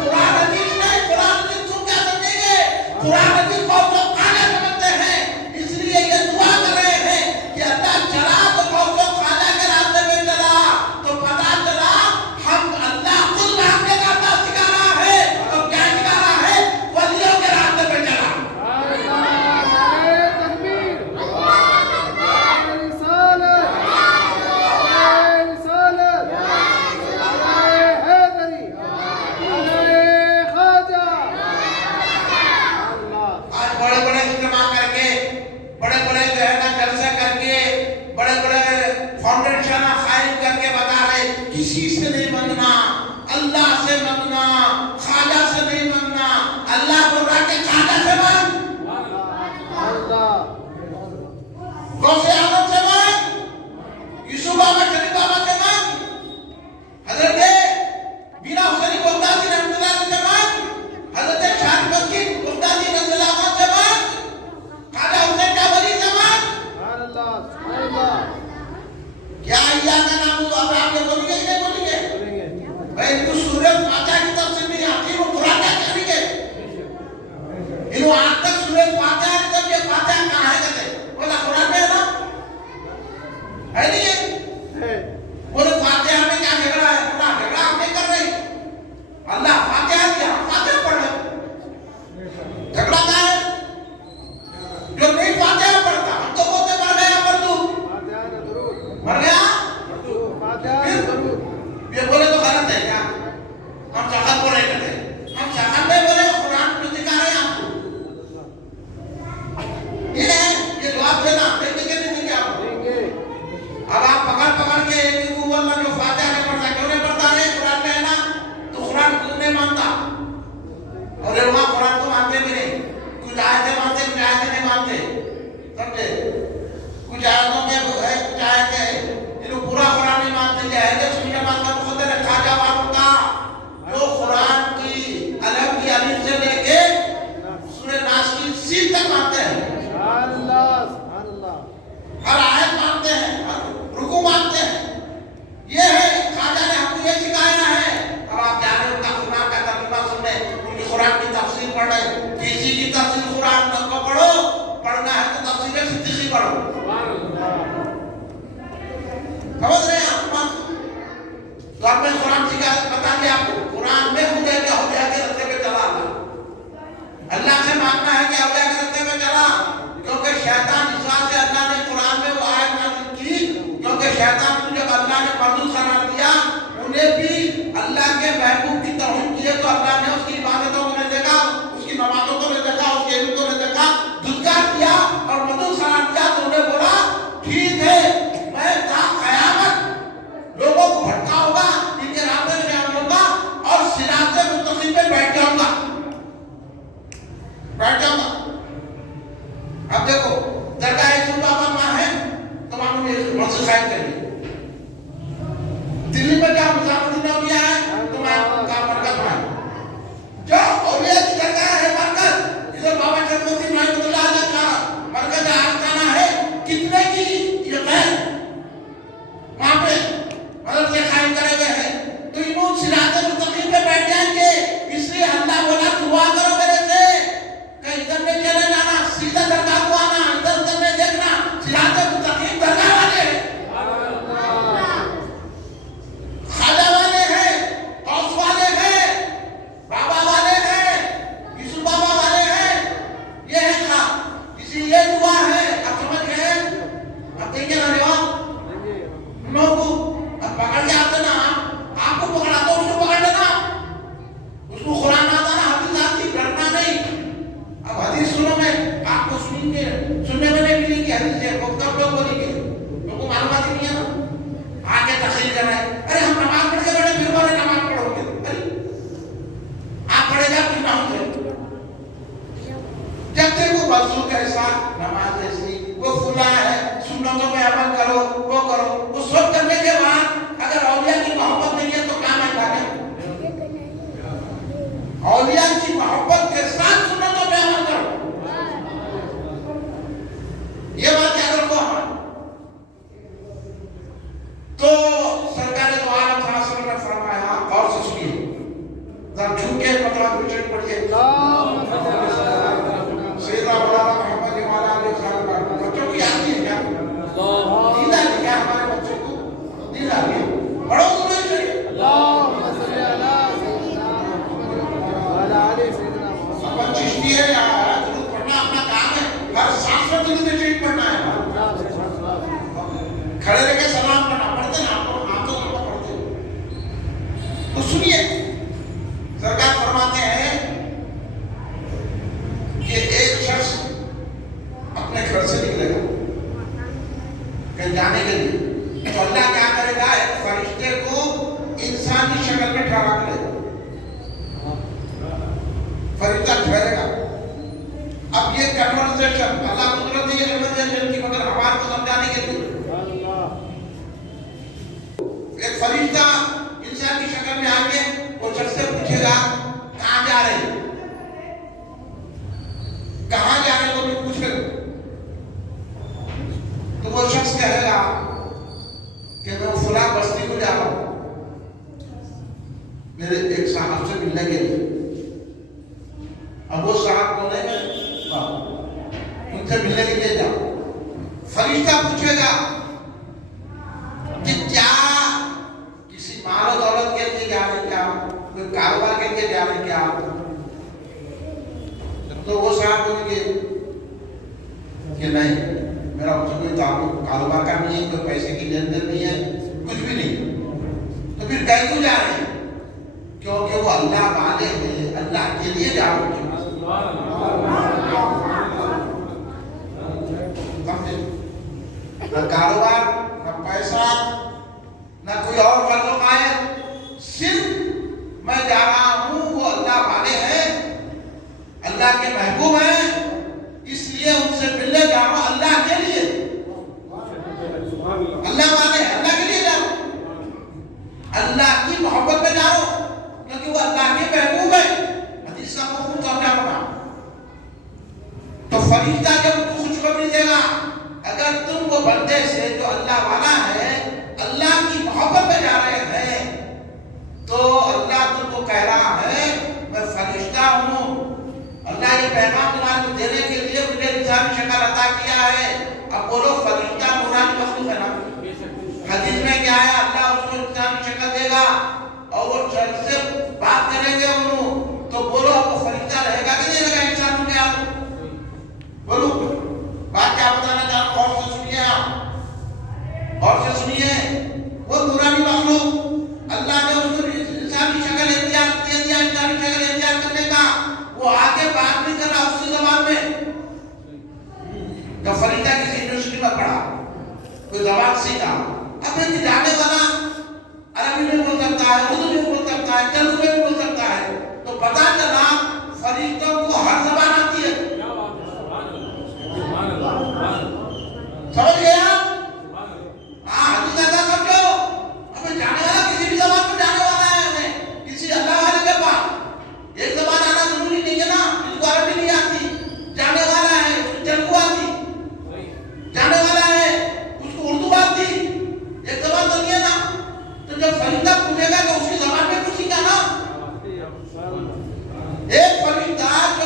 قرآن حدیث نہیں، قرآن حدیث تم کیا سمجھیں گے؟ قرآن حدیث غوث و خواجہ سمجھتے ہیں، اس لیے یہ دعا کر رہے ہیں کہ اللہ چلا تو غوث و خواجہ کے راستے پہ چلا، تو پتا چلا ہم اللہ خود مانگنے کا راستہ سکھا رہا ہے، اور کیا سکھا رہا ہے؟ ولیوں کے راستے پہ چلا۔ آج بڑے بڑے اجتماع کر کے، بڑے بڑے جو ہے نا جلسے کر کے، بڑے بڑے فاؤنڈیشن قائم کر کے بتا رہے کسی سے نہیں مانگنا، اللہ سے مانگنا، خواجہ سے نہیں مانگنا، اللہ کو رکھ کے خواجہ سے مانگ، غوث اعظم سے مانگ، یوسف بابا شریف بابا سے مانگ، حضرت میرا حسین بغدادی رحمۃ اللہ علیہ سے مانگ، حضرت شاہ مسجد بغدادی رضی اللہ عنہ سے مانگ، خواجہ حسین جابری سے مانگ۔ کیا اللہ کا نام تو آپ یہ بولیں گے کہ نہیں بولیں گے؟ بھائی تو سورۃ فاتحہ کی تفسیر نہیں آتی، وہ قرآن کیا کریں گے؟ انہوں آج تک سورۃ فاتحہ کی تب یہ فاتحہ کہاں ہے کہتے؟ بولا قرآن میں ہے نا؟ ہے نہیں ہے؟ بولے فاتحہ میں کیا جھگڑا ہے؟ قرآن جھگڑا آپ نہیں کر رہی، اللہ فاتحہ دیا، فاتحہ پڑھ رہے، جھگڑا کہاں ہے؟ جو نہیں فاتحہ پڑھتا، ہم تو بولتے مر گیا پر تو مر گیا، یہ بولے تو غلط ہے کیا؟ ہم شاخت بولے کرتے، ہم شاخت نہیں بولے، قرآن میں دکھا رہے ہیں آپ کو، یہ ہے، یہ جواب دینا، دیکھیں کہ نہیں دیکھیں آپ؟ اب آپ پکڑ کے ایک کو اللہ جو فاتحہ نہیں پڑھتا، کیوں نہیں پڑھتا ہے؟ قرآن میں ہے نا، تو قرآن کیوں نہیں مانتا؟ اور یہ وہاں قرآن کو مانتے بھی نہیں، کچھ آیتیں مانتے، کچھ آیتیں نہیں مانتے، سمجھے؟ کچھ آیتوں میں ہے، کچھ آیتیں ہیں، یہ لوگ پورا قرآن نہیں مانتے، یہ ہے سننے مانتا مقدر ہے خواجہ والوں کا، جو قرآن کی علم کی الف سے لے کے سورہ ناس کی سین تک مانتے ہیں، ہر آیت مانتے ہیں، ہر رکوع مانتے ہیں، یہ ہے خواجہ نے ہم کو یہ سکھایا ہے۔ اب آپ جانے ان کا قرآن کا ترجمہ سننے، ان کی قرآن کی تفسیر پڑھیں، کسی کی تفسیر قرآن کو پڑھو، پڑھنا ہے تو تفسیر صدیقی پڑھو، سمجھ رہے ہیں آپ بات؟ تو آپ نے قرآن سکھا بتا دیا آپ کو، قرآن میں خدا کے اولیاء کے راستے پہ چلا، اللہ سے مانگنا ہے کہ اولیاء کے راستے پہ چلا، کیونکہ شیطان اس واسطے سے اللہ نے قرآن میں وہ آیت نازل کی، کیونکہ شیطان کو جب اللہ نے مردود قرار دیا، انہیں بھی اللہ کے محبوب کی توہین کی ہے، تو اللہ نے اس کی عبادتوں کو نہیں دیکھا، اس کی نمازوں کو نہیں دیکھا، اس کے علم کو نہیں دیکھا، دھتکار دیا اور مردود قرار دیا، تو انہیں بولا ٹھیک ہے میں تا قیامت لوگوں کو بھٹکاؤں گا، ان کے راستے میں جاؤں گا اور صراط مستقیم پہ بیٹھ جاؤں گا، بیٹھ جاؤں گا۔ اب دیکھو درگاہ یوسف بابا کہاں ہے؟ تمام یہ مسجد قائم کر لی، دلی میں کیا مزاحمت اولیاء ہے، تمہارا کا مرکز ہے، جو اولیاء کی درگاہ ہے مرکز، ادھر بابا شریف الدین رحمۃ اللہ علیہ کا مرکز آستانہ ہے، کتنے کی یہ غیر وہاں پہ مدرسے قائم کرے گئے ہیں، تو انہوں صراط مستقیم پہ بیٹھ جائیں گے، اس لیے اللہ بولا دعا کرو میرے سے، کہ ادھر نہیں چلے جانا، سیدھا درگاہ کو آنا، ادھر ادھر نہیں دیکھنا، صراط مستقیم درگاہ والے ہیں، خواجہ والے ہیں، इबादत करो, वो करो। वो सब करने के बाद अगर औलिया की मोहब्बत नहीं है तो काम है बात। औलिया की मोहब्बत के साथ सुन्नतों पे अमल करो। ये बात याद रखो। तो सरकार ने तो आलम साहब ने फरमाया, और से सुनिए जरा झुक के मतलब विचरण पढ़िए। सैयदना मौलाना मोहम्मद इमाम अली साहब बच्चों को याद नहीं है क्या? नींद आ रही क्या हमारे बच्चों को? नींद आ रही है? पढ़ो सुनो चाहिए। अपन चिश्ती है या दुरूद पढ़ना अपना काम है। हर सांस में दुरूद शरीफ पढ़ना है। खड़े रह के सलाम करना पढ़ते ना, आप तो पढ़ते। तो सुनिए, सरकार फरमाते हैं कि एक शख्स अपने घर से निकलेगा कहीं जाने के लिए, तो अल्लाह क्या करेगा? एक फरिश्ते को इंसानी शक्ल में ठहरा करेगा। फरिश्ता ठहरेगा। अब ये कन्वर्सेशन अल्लाह कुदरत दी है कन्वर्सेशन की, मगर हमारे को समझाने के लिए एक फरिश्ता इंसान की शक्ल में आके वो शख्स से पूछेगा कहाँ जा रहे हैं, कहाँ जा रहे हो तो पूछेगा। तो वो शख्स कहेगा कि मैं फुला बस्ती को जा रहा हूँ मेरे एक साहब से मिलने के लिए। अब वो साहब बोले उनसे मिलने के लिए जाओ। फरिश्ता पूछेगा कि क्या किसी माल और दौलत के लिए जा रहे क्या, कोई कारोबार के लिए जा रहे क्या? तो वो साहब बोलेंगे कि नहीं, मेरा उससे कोई कारोबार का नहीं है, कोई पैसे की लेन देन नहीं है, कुछ भी नहीं। तो फिर कहीं क्यों जा रहे हैं? क्योंकि वो अल्लाह वाले हैं, अल्लाह के लिए जा रहे हैं। न कारोबार, न पैसा, न कोई और मतलब आए, सिर्फ मैं जा रहा हूँ, वो अल्लाह वाले हैं, अल्लाह के महबूब हैं, इसलिए उनसे मिलने जा रहा हूँ अल्लाह के लिए। अल्लाह वाले हैं, अल्लाह के लिए जा रहा हूँ, अल्लाह की मोहब्बत में जा रहा हूँ, क्योंकि वो अल्लाह के महबूब है। हदीस का मफहूम समझा होगा। तो फरिश्ता जब उनको खुशखबरी देगा, अगर तुम वो बंदे से जो अल्लाह वाला है, अल्लाह की मोहब्बत में जा रहे हैं, तो अल्लाह तुमको कह रहा है मैं फरिश्ता हूँ, अल्लाह ये पैगाम तुम्हारे देने के लिए मुझे इंसानी शक्ल अता किया है। अब बोलो फरिश्ता नूरानी मखलूक है ना? हदीस में क्या है? अल्लाह उसको इंसानी शक्ल देगा और वो शर से बात करेंगे उन्होंने, तो बोलो अब वो फरिश्ता रहेगा कि नहीं रहेगा इंसान के? आप बोलो बात क्या बताना चाह रहा हूं, और से सुनिए आप, और से सुनिए। वो नूरानी मखलूक अल्लाह ने उसको इंसानी शक्ल इख्तियार दे दिया, इंसानी शक्ल इख्तियार करने का, वो आगे बात नहीं कर रहा उसकी ज़बान में। तो फरिश्ता किसी यूनिवर्सिटी में पढ़ा, कोई ज़बान सीखा, अब ये जाने वाला अरबी में बोल सकता है, उर्दू में बोल सकता है, तेलुगु में बोल सकता है, तो पता चला फरिश्तों को हर ज़बान आती है। समझ गया? हाँ, हकीकत समझो। हमें जाने वाला किसी भी ज़बान में जाने वाला है, हमें किसी अल्लाह वाले के पास एक ज़बान आना जरूरी नहीं है ना। जिसको अरबी नहीं आती जाने वाला है, उसको तेलुगु आती जाने वाला है, उसको उर्दू आती, एक ज़बान तो नहीं है ना। तो जब फरिश्ता पूछेगा तो उसकी ज़बान में पूछेगा ना। एक फरिश्ता जो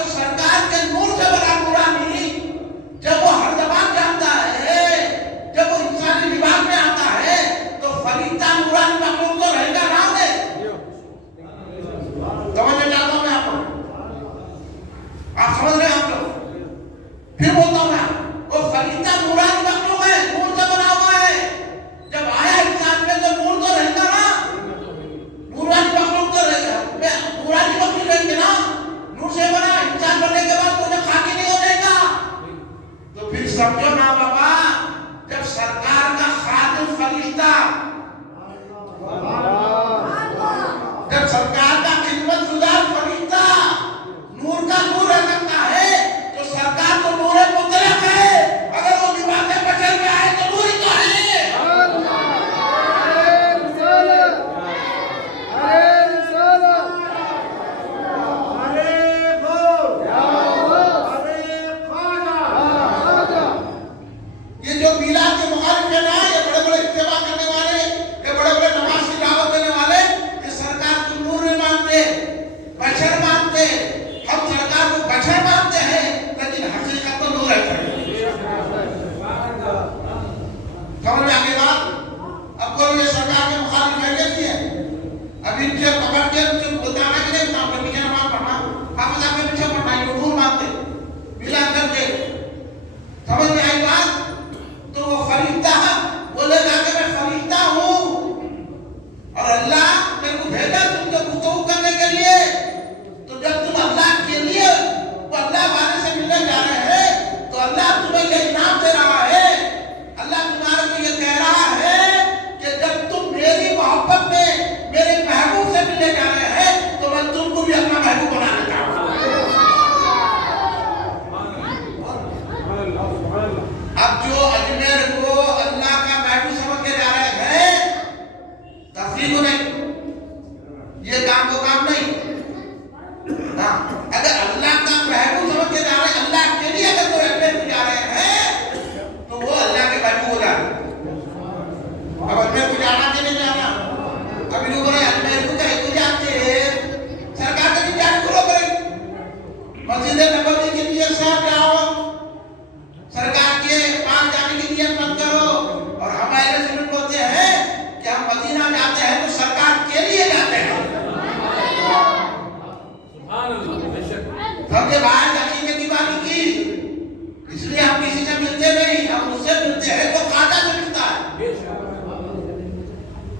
पीछे पकड़ के उनसे बताना कि नहीं आपने पीछे नमाज पढ़ना, हाफिज आपने पीछे पढ़ना, ये नूर मानते मिला करके, समझ में आई बात? तो वो फरिश्ता बोलेगा कि मैं फरिश्ता हूँ और अल्लाह मेरे को भेजा तुमसे गुफ्तगू करने के लिए। तो जब तुम अल्लाह के लिए वो अल्लाह वाले से मिलने जा रहे हैं तो अल्लाह तुम्हें ये इनाम दे रहा है, अल्लाह तुम्हारे को ये कह रहा है कि जब तुम मेरी मोहब्बत में मेरे महबूब से मिलने जा रहे हैं तो मैं तुमको भी अपना महबूब बना देता हूँ। अब जो अजमेर को अल्लाह का महबूब समझ के जा रहे हैं, तफरीक को नहीं, ये काम को काम नहीं। हाँ, अगर अल्लाह का महबूब समझ के जा रहे हैं, अल्लाह के लिए अगर कोई अजमेर को जा रहे हैं तो वो अल्लाह के महबूब हो जाए। अब अजमेर को जाना कि नहीं जाना? अभी लोग बोले अजमेर को कहीं को जाते हैं, सरकार कभी जाने को रोक रही। मस्जिद नबवी के लिए सब जाओ, सरकार के पास जाने की नियत मत करो। और हमारे सुन बोलते हैं कि हम मदीना जाते हैं तो सरकार के लिए जाते हैं। हमने बाहर अकीदे की बात की, इसलिए हम किसी से मिलते नहीं, हम उससे मिलते हैं तो खादा से मिलता है।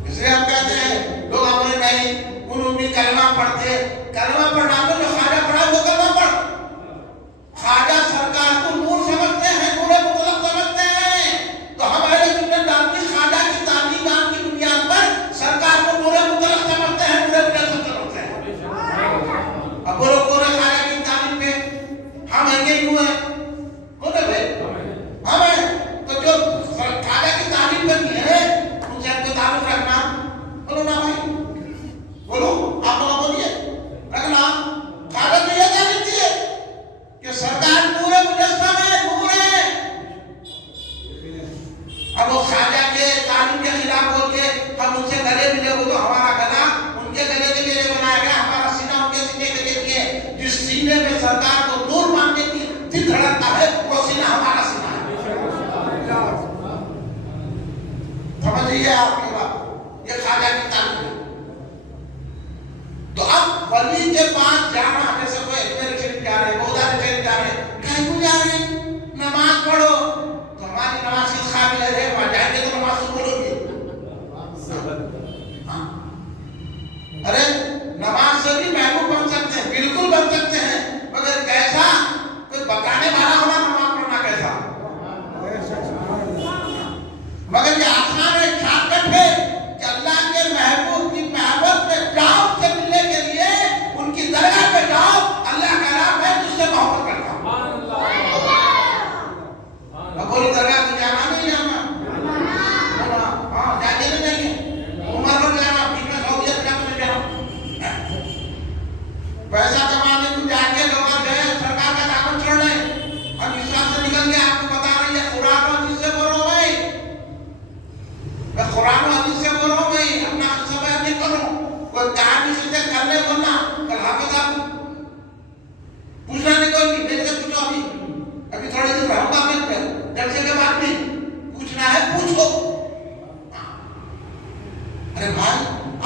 इसलिए हम कहते हैं लोग हमारे नहीं उन भी कलमा पढ़ते, कलमा पढ़ना तो जो खाजा पढ़ा वो कलमा पढ़। खाजा सरकार को नूर समझते हैं, नूर मुतलक समझते हैं। तो हमारे सुन्नत दानी खाजा की तालीमात की बुनियाद पर सरकार को नूर मुतलक समझते हैं, नूर मुतलक समझते हैं। अब बोलो कौन है खाजा की तालीम पे? हम हैं कि यूं हैं? कौन है भाई? हम हैं। तो जो खाजा की तालीम पर की है उनसे हमको ताल्लुक रखना, बोलो ना भाई, बोलो आप लोग बोलिए रखना। खाजा तो ये तालीम दी है कि सरकार पूरे मुजस्सम है, नूर है। अब वो खाजा के तालीम के खिलाफ बोल के हम उनसे गले मिले, वो तो हमारा गला उनके गले के लिए बनाया गया, हमारा सीना उनके सीने के लिए। जिस सीने में सरकार को नूर मानने की दिल धड़कता है वो सीना हमारा सीना है। समझ लीजिए आपकी बात, ये खाजा की तालीम है। तो अब वली के पास जाना, जैसे कोई अजमेर शरीफ जा रहे, बौद्धा शरीफ जा रहे, कहीं को जा रहे, नमाज पढ़ो। तो हमारी नमाज किस काबिल है? वहां जाएंगे तो नमाज तो बोलोगे। अरे नमाज से भी महबूब बन सकते हैं, बिल्कुल बन सकते हैं, मगर कैसा? कोई बताने वाला होना नमाज पढ़ना कैसा। मगर ये आसान है, शॉर्टकट है कि अल्लाह के महबूब की मोहब्बत में जाओ, से मिलने के लिए उनकी दरगाह पे जाओ। अल्लाह कह रहा मैं तुझसे मोहब्बत करता हूँ। अब बोली दरगाह को जाना नहीं जाना? हाँ, जाके नहीं जाएंगे, उमर को जाना, बीच में सऊदी अरब में जाना, पैसा कमाने को जाके लोग गए, सरकार का दामन छोड़ रहे, अब विश्वास से निकल गया। आपको बता रही है कुरान और हदीस से बोलो भाई, मैं कुरान और हदीस से बोलो भाई, अपना सब नहीं करो। कोई कहानी से करने बोलना, कल हाफिज आप पूछना नहीं, कोई नहीं मेरे से पूछो। अभी थोड़े दिन रहूंगा मैं पे, जलसे के बाद भी पूछना है पूछो। अरे भाई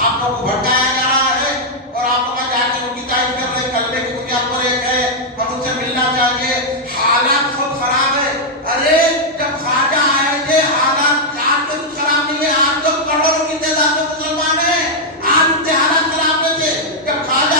आप लोग को भटकाया जा रहा है और आप लोग जाके उनकी तारीफ कर रहे, कलमे की बुनियाद पर एक है, हम उनसे मिलना चाहिए, हालात सब खराब है। अरे जब खाजा आए थे हालात आज तो कुछ खराब नहीं है, आज तो करोड़ों की तादाद में मुसलमान है, आज उनके हालात खराब नहीं थे। जब खाजा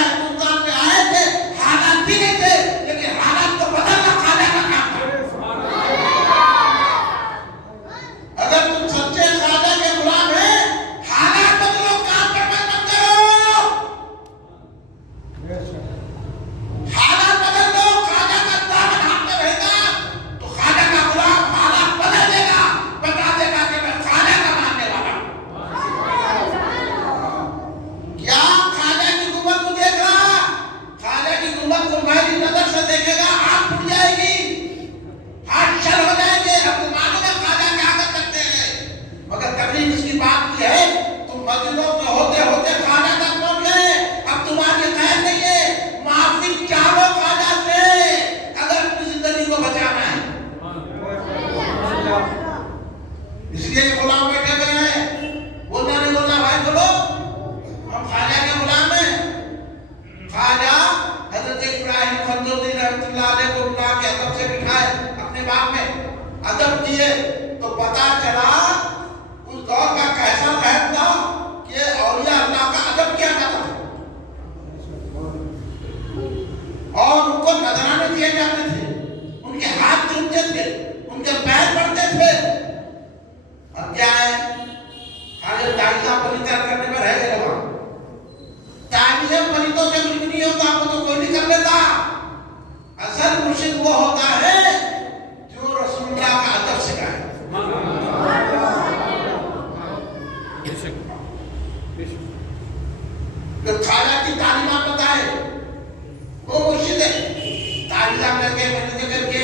तालियां पवित्र करने में रह गए वहां। तालियां पवित्रों से कुछ नहीं होता, वो तो कोई नहीं कर लेता। असल मुर्शिद वो होता है जो रसूलुल्लाह का अदब सिखाए। जो खाजा की तालीमात बताए वो मुर्शिद है। तालीम करके मेहनत करके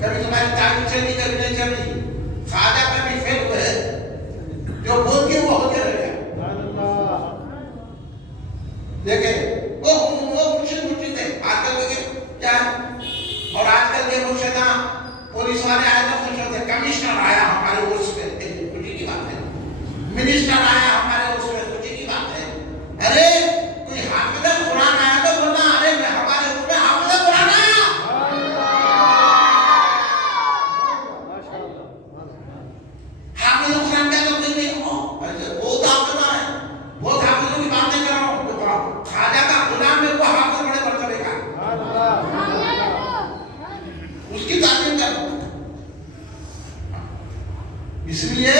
कभी तुम्हारी तालीम चली कभी नहीं चली, खाजा कभी फेल हुए, जो बोल के वो होते रह गया। देखे वो मुर्शिद है। आजकल के क्या है, और आजकल के मुर्शिदा पुलिस वाले आए तो खुश होते, कमिश्नर आया हमारे उर्स पे, खुशी की बात है। मिनिस्टर आया हमारे उर्स पे, खुशी की बात है। अरे कोई हाफिज़ कुरान आया तो बोलना, अरे मैं हमारे उर्स में हाफिज़ कुरान आया। हाफिज़ कुरान क्या तो कोई नहीं हो, बहुत हाफिज़ है, बहुत हाफिज़ों की बात नहीं कर रहा हूँ। खाजा का गुलाम है, वो हाफिज़ बड़े मर्तबे का, उसकी तालीम कर। इसलिए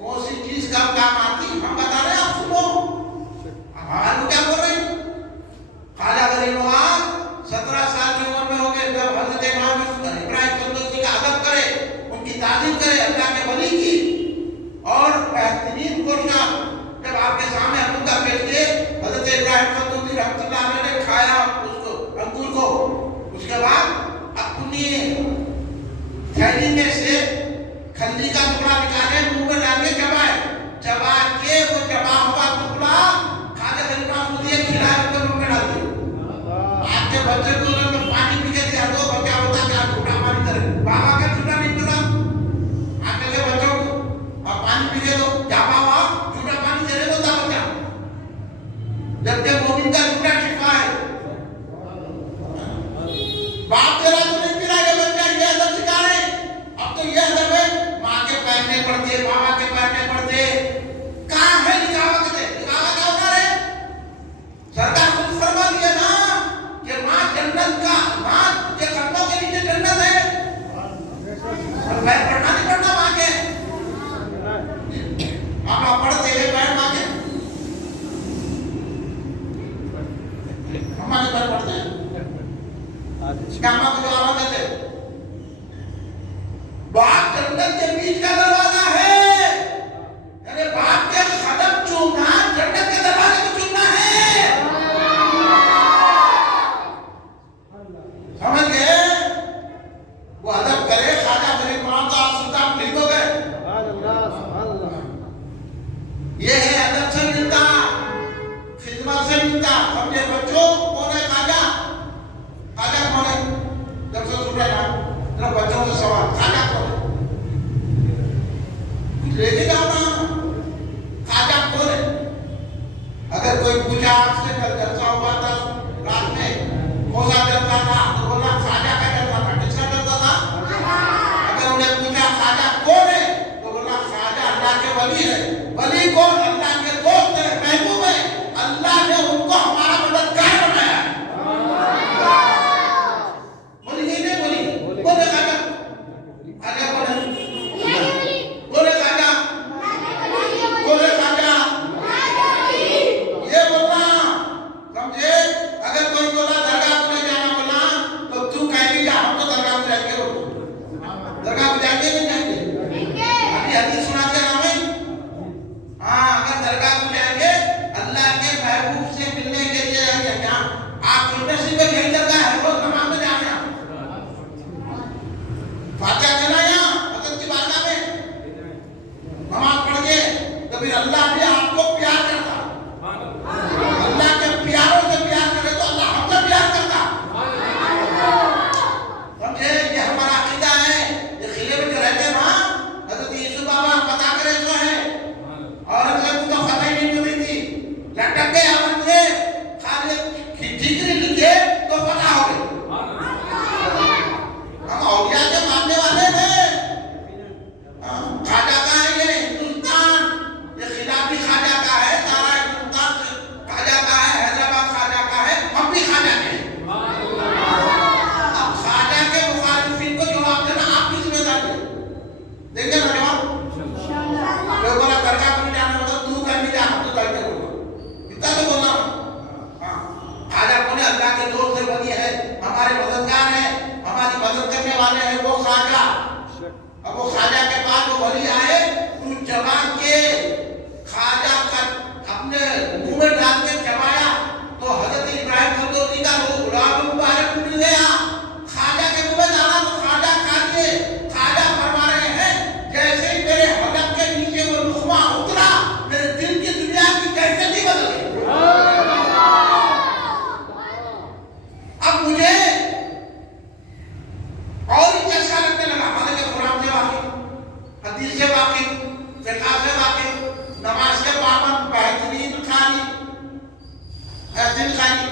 कौन सी चीज कब काम आती हम बता रहे हैं, आप सुनो। हमारे क्या बोल रहे हैं, खाजा गरीब नवाज 17 साल की उम्र में हो गए जब हजरत इमाम इब्राहिम चंदोसी का अदब करे, उनकी ताज़ीम करे, अल्लाह के वली की, और बेहतरीन कोशा जब आपके सामने अंगूर पेश किए, हजरत इब्राहिम चंदोसी रहमतुल्लाह अलैह ने खाया उसको, अंगूर को। उसके बाद अपनी थैली में से खल्ली का टुकड़ा निकाले, मुंह में डाल के चबाए, चबा के वो चबा हुआ टुकड़ा खाजा गरीब नवाज को दिए, खिलाए, उनके मुंह में डाल दिए। आपके बच्चे को उन्होंने पानी पी के दिया तो बच्चा होता क्या झूठा पानी करे, बाबा का झूठा नहीं पीता। आजकल के बच्चों को अब पानी पी के दो, क्या बाबा झूठा पानी दे रहे होता बच्चा, जबकि मोमिन का झूठा शिफा है। बाप तेरा तो नहीं पी रहा है बच्चा, ये अदब सिखा रहे। अब तो ये अदब है, माँ के पैर नहीं पड़ते, बाबा के पैर नहीं पड़ते, कहाँ है निकावा के? निकावा क्या होता है? सरकार खुद फरमा दिया ना कि माँ जन्नत का, माँ के कदमों के नीचे जन्नत है, और पैर पड़ना नहीं पड़ना माँ के। आप पढ़ते हैं पैर माँ के, हमारे पैर पड़ते हैं क्या माँ को जो आवाज देते? बाप जन्नत के बीच का दरवाजा है, यानी बाप के कदम चूमना जन्नत के दरवाजे को चूमना है। समझ गए? वो अदब करे, खाजा गरीब नवाज तो आप सुल्तान ठीक हो गए। ये है अदब से मिलता, खिदमत से मिलता। समझे बच्चों, कौन है खाजा? खाजा कौन है? जब से सुन रहे हैं जरा बच्चों से सवाल, खाजा कौन है? लेके जाओ ना, खाजा कौन है? अगर कोई पूछा आपसे, कल जलसा हुआ था रात में, कौन सा जलसा था, तो बोला खाजा का जलसा था। किसका जलसा था? अगर उन्हें पूछा खाजा कौन है, तो बोला खाजा अल्लाह के वली है। वली कौन? अल्लाह के दोस्त है, महबूब है, अल्लाह ने उनको हमारा मददगार बनाया। बोली नहीं बोली, बोले खाजा, खाजा बोले, बोले खाजा, बोले खाजा, ये बोलना। समझे? अगर कोई बोला दरगाह में जाना बोला, तो तू कहेगी क्या हम तो दरगाह में जाएंगे, दरगाह में जाएंगे नहीं जाएंगे? अभी हदीस सुनाते हैं हमें। हाँ, अगर दरगाह में जाएंगे अल्लाह के महबूब से मिलने के लिए जाएंगे। क्या आप खुशनसीब में यही दरगाह है, रोज नमाज में जाना, फातिहा चलाया भगत की बारगाह में, नमाज पढ़ के, तो फिर अल्लाह भी आपको प्यार करता। अल्लाह के प्यारों से प्यार करे तो अल्लाह हमसे प्यार करता। समझे? ये हमारा अकीदा है। ये खिले में जो रहते हैं ना, हजरत यीशु बाबा पता करे जो है, और अगर तो खता ही नहीं मिली थी, लटक गए हम से, खाली ठीकरी लिखे तो पता हो गए। हम औलिया के मानने वाले हैं। खाजा का है ये हिंदुस्तान, ये खिलाफी खाजा دل خالی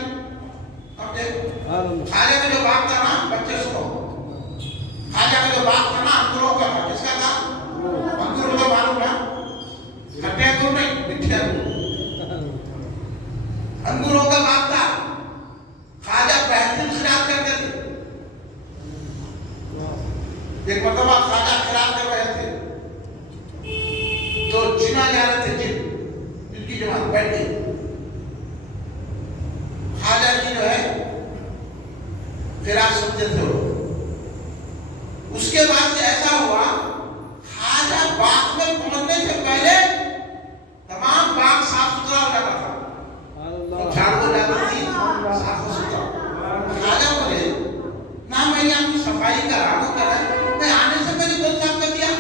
خواجہ کا جو باغ تھا نا بچے سنو خواجہ کا جو باغ تھا نا انگوروں کا تھا کس کا تھا انگور تو معلوم نا کھٹے انگور نہیں میٹھے انگوروں کا باغ تھا خواجہ بہترین خیرات کرتے تھے ایک مرتبہ خواجہ خیرات کر رہے تھے تو جنا جا رہے تھے جن کی جماعت بیٹھ گئی خواجہ جی جو ہے خیرات سنتے تھے اس کے بعد سے ایسا ہوا خواجہ باغ میں پہنچنے سے پہلے تمام باغ صاف ستھرا ہو جاتا تھا جھاڑ ہو جاتی تھی صاف و ستھرا خواجہ بولے نہ میں یہاں کی صفائی کرا وہ کرا میں آنے سے پہلے کون صاف کر دیا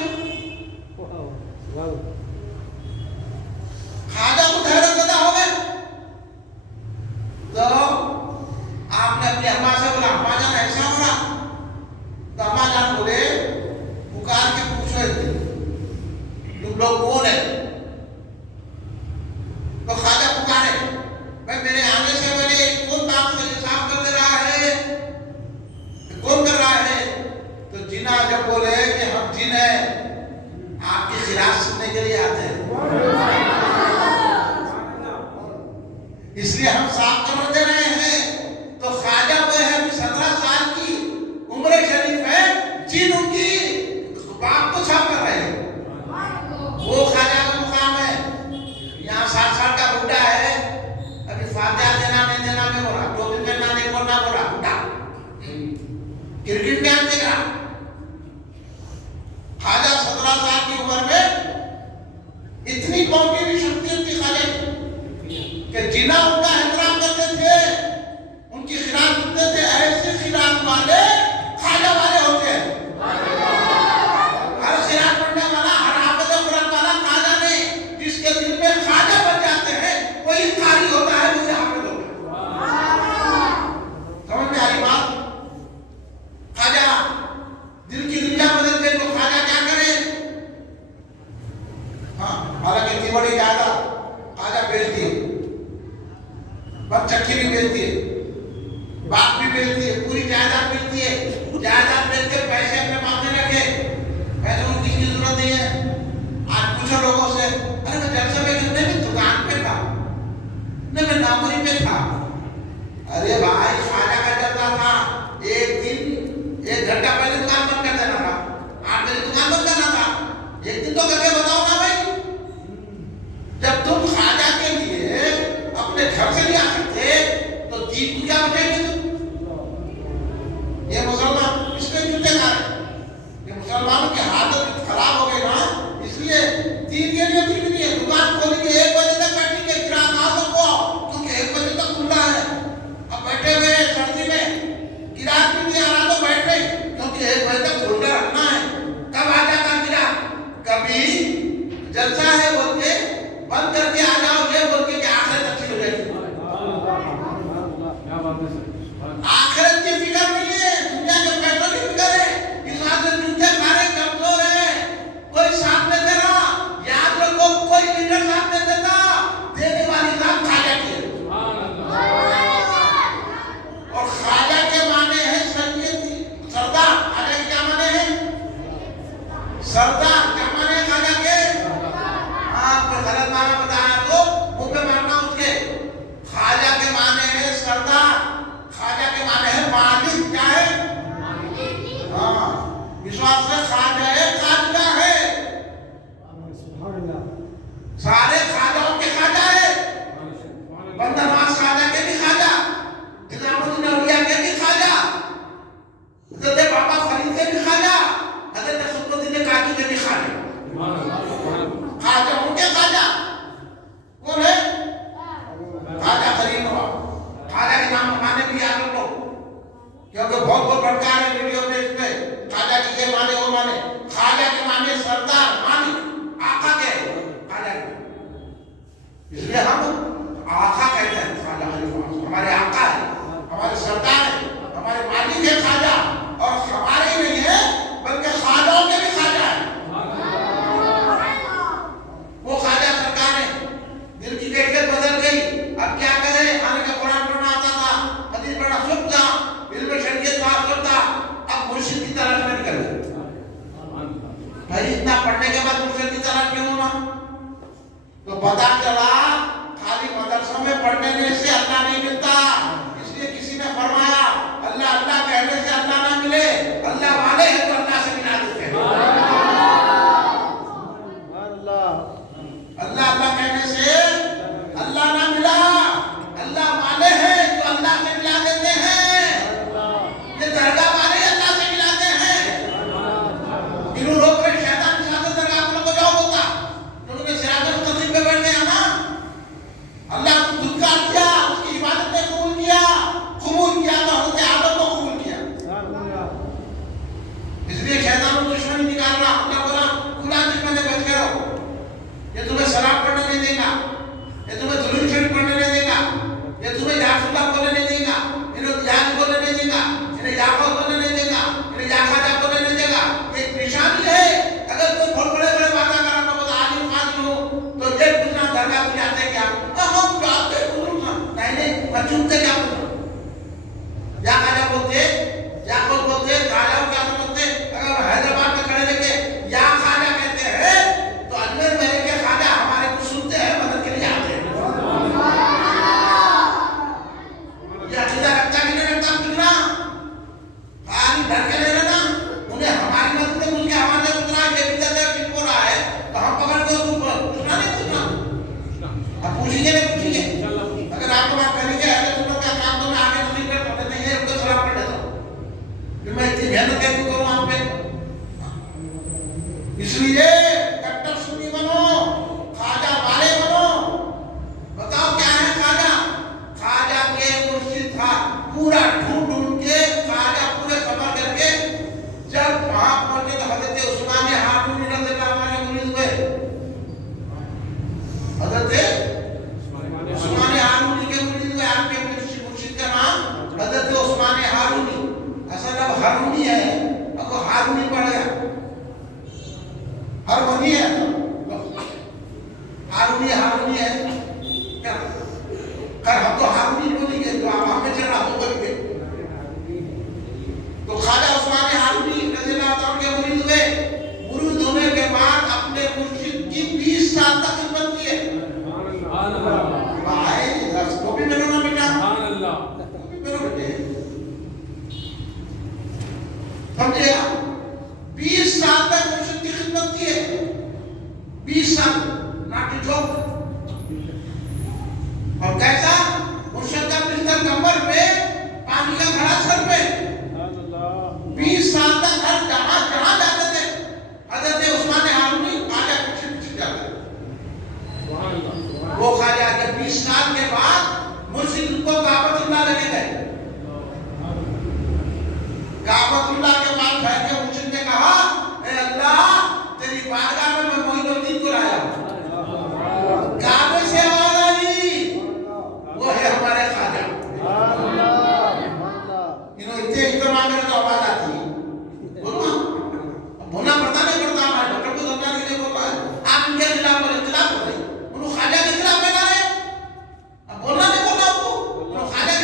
خواجہ کو حیرت زدہ ہو گئے تو آپ نے اپنی اماں سے بولا اماں جان ایسا ہو رہا تو اماں جان بولے پکار کے پوچھو تم لوگ کون ہیں تو خواجہ پکارے بھائی میرے آنے سے پہلے کون باپ سے صاف کر دے رہا ہے کون کر رہا ہے تو جنا جب بولے کہ ہم جن ہیں آپ کی خیرات سننے کے لیے آتے ہیں اس لیے ہم صاف کر دے رہے ہیں تو خواجہ وہ ہے 17 سال کی عمر شریف ہے جن ان کی باپ کو صاف کر رہے ہیں وہ خواجہ کا مقام ہے یہاں 60 سال کا بڈھا ہے ابھی فاتحہ دینا نہیں دینا میں ہو رہا ٹوپی کرنا نہیں کرنا ہو رہا بڈھا کرکٹ میں آتے گا خواجہ 17 سال کی عمر میں اتنی پاؤں کی شخصیت تھی خواجہ کہ جنا ان کا احترام کرتے تھے ان کی خیرات کرتے تھے ایسے خیرات والے خواجہ والے ہوتے ہیں ہر خیرات کرنے والا ہر حافظ قرآن والا خواجہ نہیں جس کے دل میں خواجہ بن جاتے ہیں وہی قاری ہوتا ہے وہی حافظ ہوتا ہے سمجھ میں آ رہی بات خواجہ دل کی دنیا بدل گئی تو خواجہ کیا کرے حالانکہ اتنی بڑی جائیداد خواجہ بیچ دی چکی بھی بیچتی ہے باپ بھی بیچتی ہے پوری جائیداد بیچتی ہے جائیداد بیچ کے پیسے اپنے پاس میں رکھے پیسوں کی کسی ضرورت نہیں ہے آج پوچھو لوگوں سے ارے میں جلسے میں نہیں میں دکان پہ تھا نہیں میں نوکری پہ تھا ارے بھائی خواجہ کا جلسہ تھا ایک دن 1 گھنٹہ پہلے دکان بند کر دینا تھا 8 بجے دکان بند کرنا تھا ایک دن تو کر کے بتاؤ نا بھائی جب تم خواجہ کے لیے اپنے گھر سے نہیں آ سکتے تو دین کو کیا بچائیں گے تم یہ مسلمان اس کے جوتے کھا رہے یہ مسلمانوں کی حالت خراب ہو گئی نا اس لیے دین کے لیے کچھ نہیں ہے دکان کھولیں گے 1 بجے تک بیٹھیں گے گراہک آ سکو کیونکہ 1 بجے تک کھلا ہے اب بیٹھے ہوئے سردی میں گراہک بھی نہیں آ رہا تو بیٹھ رہے کیونکہ 1 بجے تک کھول کے رکھنا ہے کب آ جاتا گراہک کبھی جلسہ ہے بول کے بند کر کے آ جاؤ یہ بول کے کہ آخرت اچھی ہو جائے گی آخرت کی فکر نہیں ہے دنیا کے پیسوں کی فکر ہے اس واسطے جوتے کھانے کمزور ہیں کوئی ساتھ نہیں دے رہا یاد رکھو کوئی لیڈر ساتھ نہیں دیتا دینے والی ذات خواجہ کی ہے اور خواجہ کے معنی ہے سیدی سردار خواجہ کے کیا معنی ہے سردار کیا معنی ہے خواجہ کے آپ کو غلط معنی بتایا تو منہ پہ مارنا اس کے خواجہ کے معنی ہے سردار خواجہ کے معنی ہے مالک کیا ہے ہاں اس واسطے خواجہ ہے خواجہ ہے سارے خواجہوں کے خواجہ ہے بندر نواز خواجہ کے بھی خواجہ نظام الدین اولیاء کے بھی خواجہ حضرت بابا فرید کے بھی خواجہ حضرت قطب الدین کاکی کے بھی خواجہ خواجہ ان کے خواجہ کون ہے خواجہ کریم خواجہ کے نام مانے بھی یاد رکھو کیونکہ بہت بھٹکا رہے ویڈیو میں اس پہ خواجہ کی یہ مانے وہ مانے خواجہ کے مانے سردار مالک آقا کے خواجہ کے اس لیے ہم آقا کہتے ہیں خواجہ ہمارے آقا ہے ہمارے سردار ہے ہمارے مالک ہے خواجہ اور ہمارے ہی نہیں ہے بلکہ خواجوں کے بھی خواجہ ہے وہ خواجہ سرکار ہے دل کی کیفیت بدل گئی اب کیا کریں آنے کا پتا چلا خالی مدرسوں میں پڑھنے سے اللہ نہیں ملتا، اس لیے کسی نے فرمایا اللہ اللہ کہنے سے اللہ نہ ملے، اللہ والے ہیں تو اللہ سے ملا دیتے ہیں۔ اللہ اللہ کہنے سے اللہ نہ ملا، اللہ والے ہیں تو اللہ سے ملا دیتے ہیں، یہ درگاہ والے اللہ سے ملاتے ہیں۔ انہوں لوگ پہ شیطان شاہد درگاہ آپ لوگ کو جاؤ ہوتا جو کہ سراج المستقیم پہ بیٹھ گیا نا، اللہ کو دھتکار کیا، اس کی عبادت نے قبول کیا تو حضرت آدم کو قبول کیا، اس لیے شیطان کو دشمنی نکال رہا، اللہ بولا کھلا دشمن سے بچ کے رہو، یہ تمہیں سلام پڑھنے نہیں دے گا، یہ تمہیں درود شریف پڑھنے نہیں دے گا، یہ تمہیں یا رسول اللہ بولنے نہیں دے گا، انہیں یاد بولنے نہیں دے گا، انہیں یا خود بولنے نہیں دے گا، انہیں یا خواجہ بولنے نہیں دے گا۔ یہ ایک نشانی ہے، اگر کوئی بہت بڑے بڑے باتیں کر رہا تو عالم فاضل ہو تو یہ پوچھنا درگاہ کو جاتے کیا، ہم جاتے نہیں میں چونتے کیا بولتا یا خواجہ بولتے یا خود بولتے خواجہ کیا بولتے، اگر حیدرآباد میں کھڑے رہ کے یا خواجہ کہتے ہیں تو اجمیر میں رہ کے خواجہ ہمارے کو سنتے ہیں، مدد کے لیے آتے ہیں۔ یہ عقیدہ رکھتا کہ نہیں رکھتا پوچھنا، خالی ڈر کے نہیں رہنا، انہیں ہماری مدد سے مجھ کے ہمارے پوچھنا یہ بھی دیتا ہے کن کو رہا ہے تو ہم پکڑ کے اس کو پوچھنا نہیں پوچھنا، اب پوچھیں گے نہیں پوچھیں گے، اگر آپ کو بات کریں گے اگر تم لوگ کیا کام تو میں آگے نہیں کرتا نہیں ہے، ان کو سلام کر دیتا ہوں کہ میں اتنی محنت کیسے کروں آپ پہ، اس لیے کٹر سنی بنو، خواجہ والے بنو۔ بتاؤ کیا ہے خواجہ؟ خواجہ کے مرشد تھا، پورا ڈھونڈ ڈھونڈ کے خواجہ پورے سفر کر کے جب وہاں پہنچے تو حضرت عثمان ہارونی رضی اللہ عنہ مرید ہوئے، حضرت عثمان ہارونی کے مرید ہوئے، آپ کے مرشد کا نام حضرت عثمان ہارونی، اصل اب ہارونی ہے، اب وہ ہارونی پڑھ گیا، ہارونی ہے، ہارونی ہے کیا خیر ہم تو ہارونی بولیں گے، جو عوام میں چل رہا تو بولیں گے۔ تو خواجہ عثمان ہارونی رضی اللہ عنہ کے مرید ہوئے، مرید ہونے کے بعد اپنے مرشد کی 20 سال تک خدمت کی ہے۔ وہ بھی میرے نام بیٹا میرے بیٹے سمجھے آپ، 20 سال تک مرشد کی خدمت کی ہے، 20 سال ناٹی چوک، اور کیسا مرشد کا بستر کمر پہ، پانی کا گھڑا سر پہ، 20 سال تک ہر جہاں جہاں جاتے تھے حضرت عثمان ہارونی خواجہ پیچھے پیچھے جاتے تھے۔ وہ خواجہ جب 20 سال کے بعد مرشد کو کعبۃ اللہ لے کے گئے، کعبۃ اللہ کے پاس بیٹھ کے مرشد نے کہا اے اللہ تیری بارگاہ میں میں معین الدین کو لایا ہوں، کعبے سے آواز آئی، وہ ہے ہمارے خواجہ، انہوں اتنے اہتمام میں تو آواز آتی ہے، بولنا پڑتا نہیں پڑتا، ہمارے ڈاکٹر کو سمجھانے کے لیے بول رہا ہے، آپ ان کے خلاف ہو رہے، انہوں خواجہ کے خلاف بنا رہے، اب بولنا نہیں بولنا آپ کو، انہوں خواجہ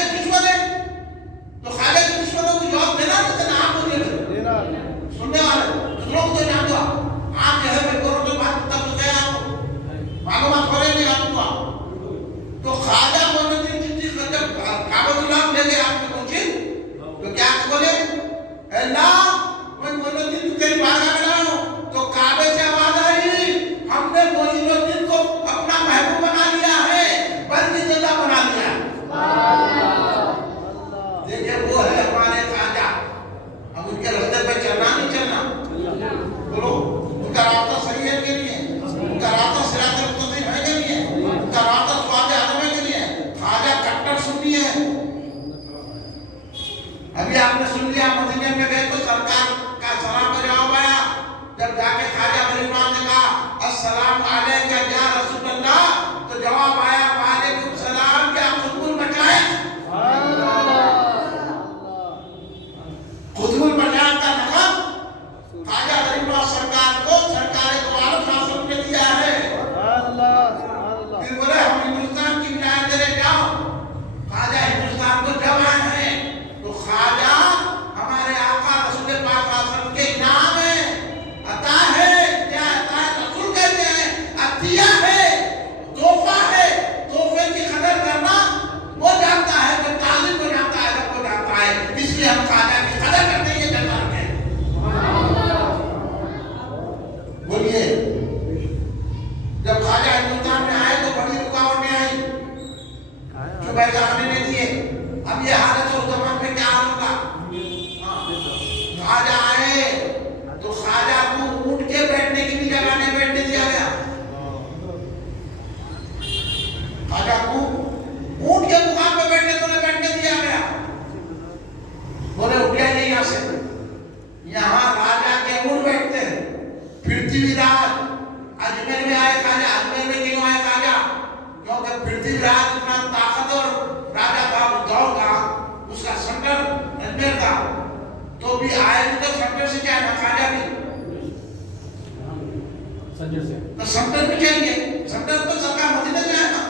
تو سینٹر بھی چاہیے. سینٹر تو سرکار مدینہ میں ہے نا,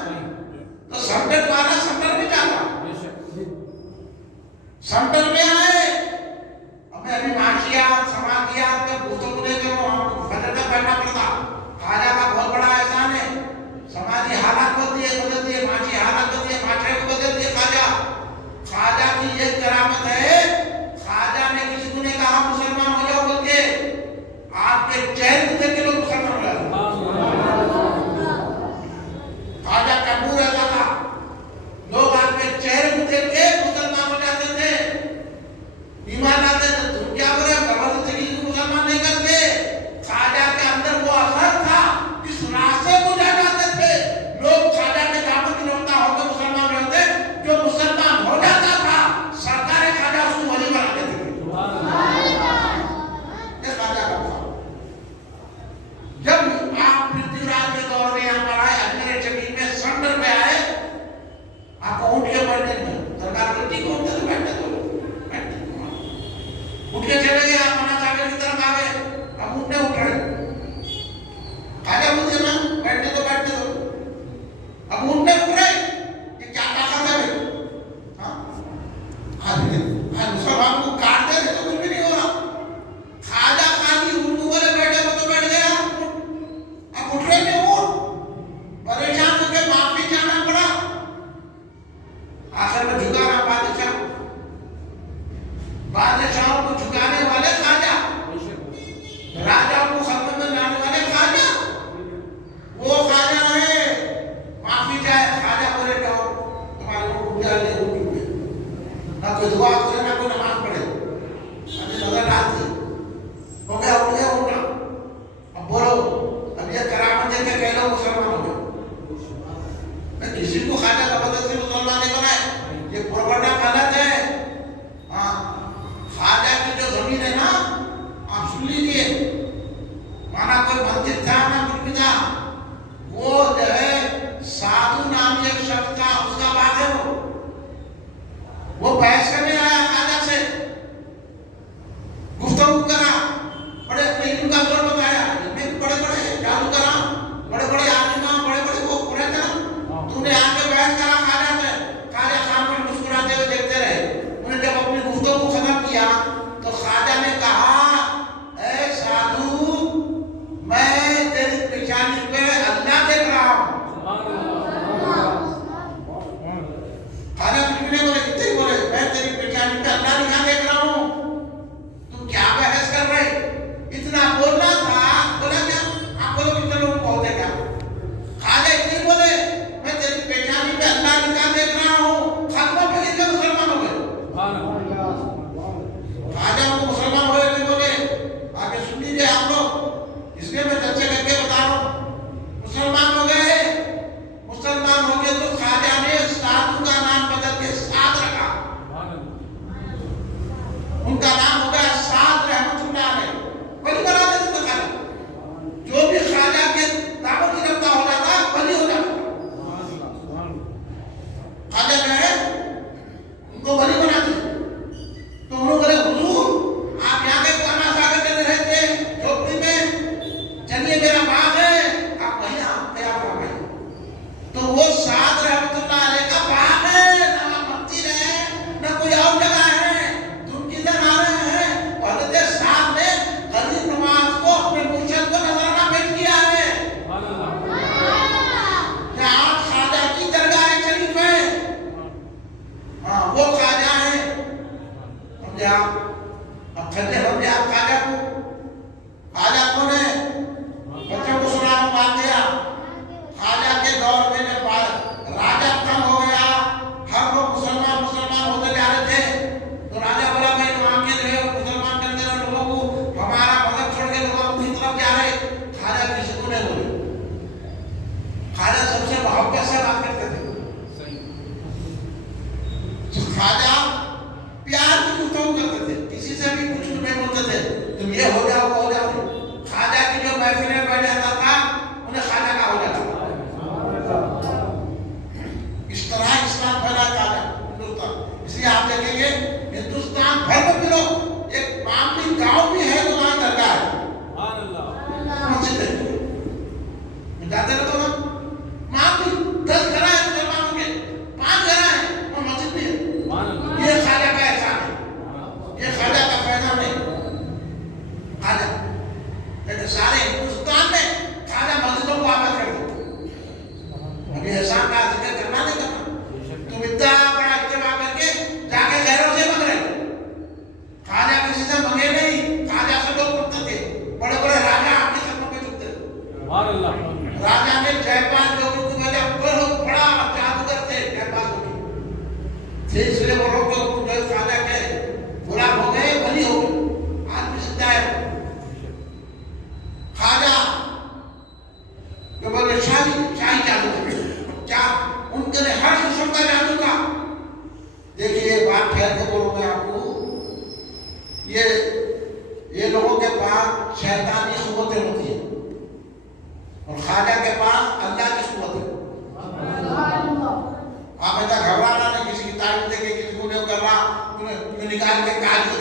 تو سینٹر والا سینٹر بھی چاہتا, سینٹر میں آئے. ہمیں ابھی معاشیات سماجیات کے بھوتوں کو لے کے فجر تک بیٹھنا پڑتا. خواجہ کا بہت بڑا احسان ہے. سماجی حالات بدلتی ہے, معاشی حالات بدلتی ہے, معاشرے کو بدلتی ہے. خواجہ کی یہ کرامت ہے, خواجہ نے کسی کو نے کہا مسلمان ہو جاؤ بول کے, آپ کے چہرے کو دیکھ کے لوگ مسلمان ہو جاتے. خواجہ کا نور ایسا تھا, لوگ آپ کے چہرے کو دیکھ کے مسلمان ہو جاتے تھے.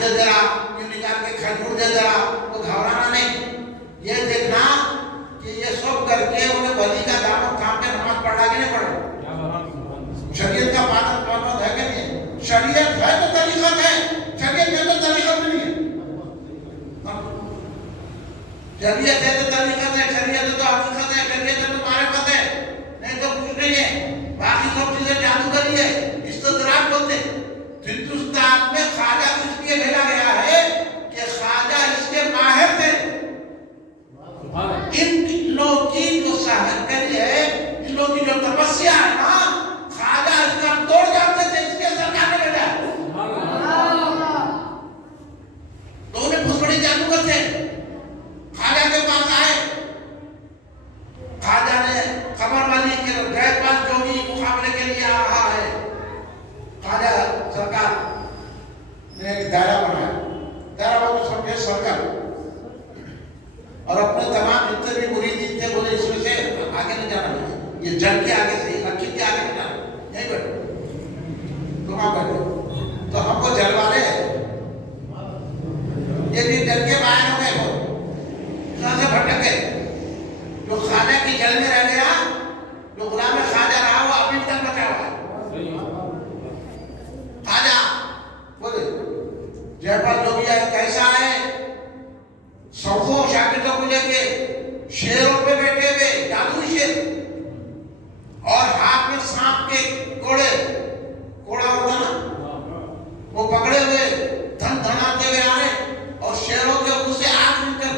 दे दे रहा, यूं निकाल के खजूर दे दे रहा, तो घबराना नहीं, ये देखना कि ये सब करके उन्हें वली का दामन थाम के नमाज पढ़ा कि नहीं पढ़ा। शरीयत का पालन है कि नहीं? शरीयत है तो तरीक़त है, शरीयत है तो तरीक़त नहीं है। शरीयत है तो तरीक़त है, शरीयत है तो हकीकत है, शरीयत है तो मारिफत है, नहीं तो कुछ नहीं है। बाकी सब चीजें जादूगरी है, इस्तदराज बोलते। हिंदुस्तान में ख्वाजा इसलिए भेजा गया है कि ख्वाजा इसके माहिर थे। इन लोगों की जो साहब करी है, इन लोगों की जो तपस्या है ना, ख्वाजा इसका तोड़ जाते थे, इसके सरकार ने भेजा। तो उन्हें बहुत बड़ी जादूगर थे। ख्वाजा के पास आए, ख्वाजा ने खबर वाली के गए पास जोगी मुकाबले के लिए आ रहा है। ख्वाजा सरकार ने एक दायरा बनाया, दायरा वालों समझे सर्कल, और अपने तमाम जितने भी मुरीद थे बोले इसमें से आगे नहीं जाना है, ये जंग के आगे से, लकीर के आगे नहीं जाना, यहीं बैठो, तुम आप बैठो। तो हमको जल वाले ये भी डर के बाहर हो गए, वो कहाँ से भटक गए। जो ख्वाजा की जल में रह गया, जो गुलाम ख्वाजा रहा, वो अभी तक बचा हुआ है। ख्वाजा बोले जयपाल जोगिया कैसा है, सौखों शागिर्दों को लेके शेरों पे बैठे हुए, जादुई शेर, और हाथ में सांप के कोड़े, कोड़ा होता ना, वो पकड़े हुए धन धनाते हुए आ रहे, और शेरों के मुंह से आग निकल।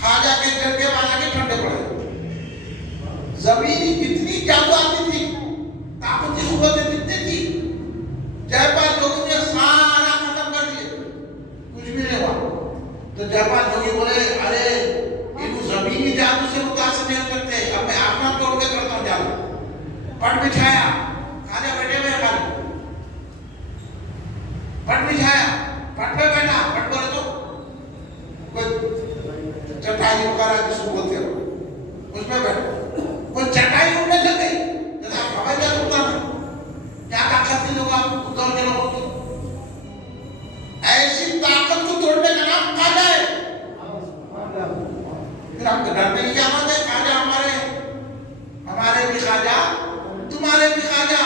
ख्वाजा के डर के मारा के ठंडे पड़े। जमीनी कितनी जादू आती थी, ताकत की कुव्वत कितनी थी, जयपाल जोगी ने सारा खत्म कर दिए, कुछ भी नहीं हुआ। तो जयपाल जोगी बोले अरे इनको जमीनी जादू से मुतासिर नहीं करते, अब मैं अपना तोड़ के करता हूँ जादू। पट बिछाया, खाने बैठे हुए खाली, पट बिछाया, पट पे बैठा, पट बोले तो कोई चटाई उखाड़ा जिसको बोलते हो, उसमें बैठो, कोई चटाई उड़ने लग गई, जैसा हवाई जहाज उड़ता ना, क्या ताकत थी लोगों दौड़ के लोगों की, ऐसी ताकत को तोड़ने का नाम ख्वाजा है। फिर हम डरने की क्या बात है, ख्वाजा हमारे भी ख्वाजा, तुम्हारे भी ख्वाजा,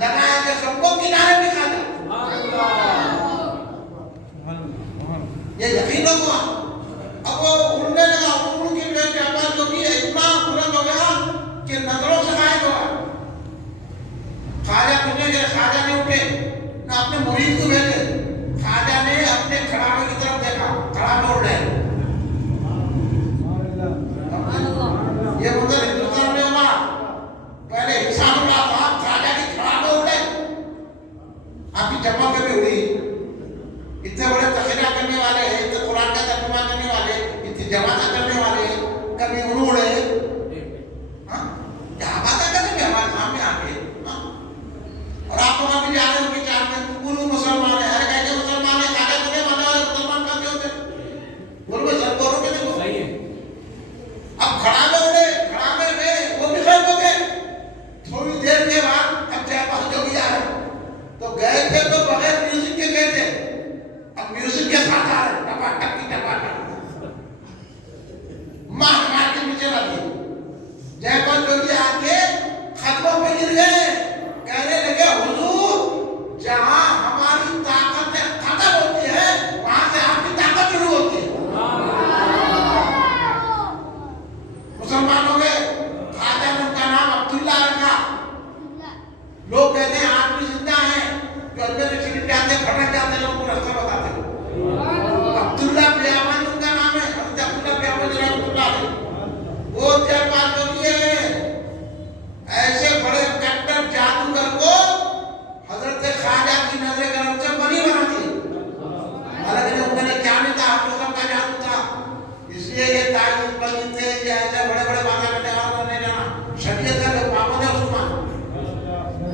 लगाया के सबको किनारे भी ख्वाजा। ये यकीन हुआ। अब वो उड़ने लगा, उड़ के जयपाल जोगी इतना बुलंद हो गया कि नजरों से गायब हुआ। ख्वाजा पूछने के ख्वाजा ने उठे, ना अपने मुरीद को भेजे, ख्वाजा ने अपने खड़ावे की तरफ देखा, खड़ावे उड़ रहे। ये मुद्दा हिंदुस्तान में हुआ, पहले हिसाब उड़ा था, ख्वाजा की खड़ावे उड़े, आपकी चमक भी उड़ी। इतने बड़े तकरीर करने वाले हैं, इतने कुरान का तर्जुमा करने वाले, इतनी जमात करने वाले, कभी उड़े, हाँ, क्या बातें करते हैं हमारे सामने आके, हाँ, और आप तो अभी जा रहे हो कि चार में पूर्व मुसलमान है, अरे कैसे मुसलमान है, कागज नहीं मानने वाले मुसलमान कैसे होते, बोलो भाई सब बोलो कि नहीं, सही है। अब खड़ा में उड़े, खड़ा में गए, वो भी गायब हो गए। थोड़ी देर के बाद अब जयपाल जोगी आ रहे, तो गए थे तो बगैर म्यूजिक के गए थे, अब म्यूजिक के साथ आ रहे, टपाटप की टपाटप, मार मार के नीचे लगी। जयपाल जोगी आके खतरों पे गिर गए, कहने लगे हुजूर जहां हमारी ताकत खत्म होती है, वहां से आपकी ताकत शुरू होती है। मुसलमान हो गए। ख्वाजा ने उनका नाम अब्दुल्ला रखा। लोग कहते हैं आज भी जिंदा है, जो अजमेर शरीफ जाते भटक जाते लोगों को रास्ता बताते। अब्दुल्ला बियामन उनका नाम है, अब्दुल्ला बियामन रहमतुल्लाह अलैह। वो जयपाल जोगी है। ऐसे बड़े कट्टर जादूगर को हजरत ख्वाजा की नजर करम से बनी बना दी। हालांकि उन्होंने क्या नहीं था, हम का जादू था, इसलिए ये तारीफ बनी थे, ये ऐसे बड़े बड़े बातें करने वालों ने जाना। शरीयत का जो पाबंद है उसमें,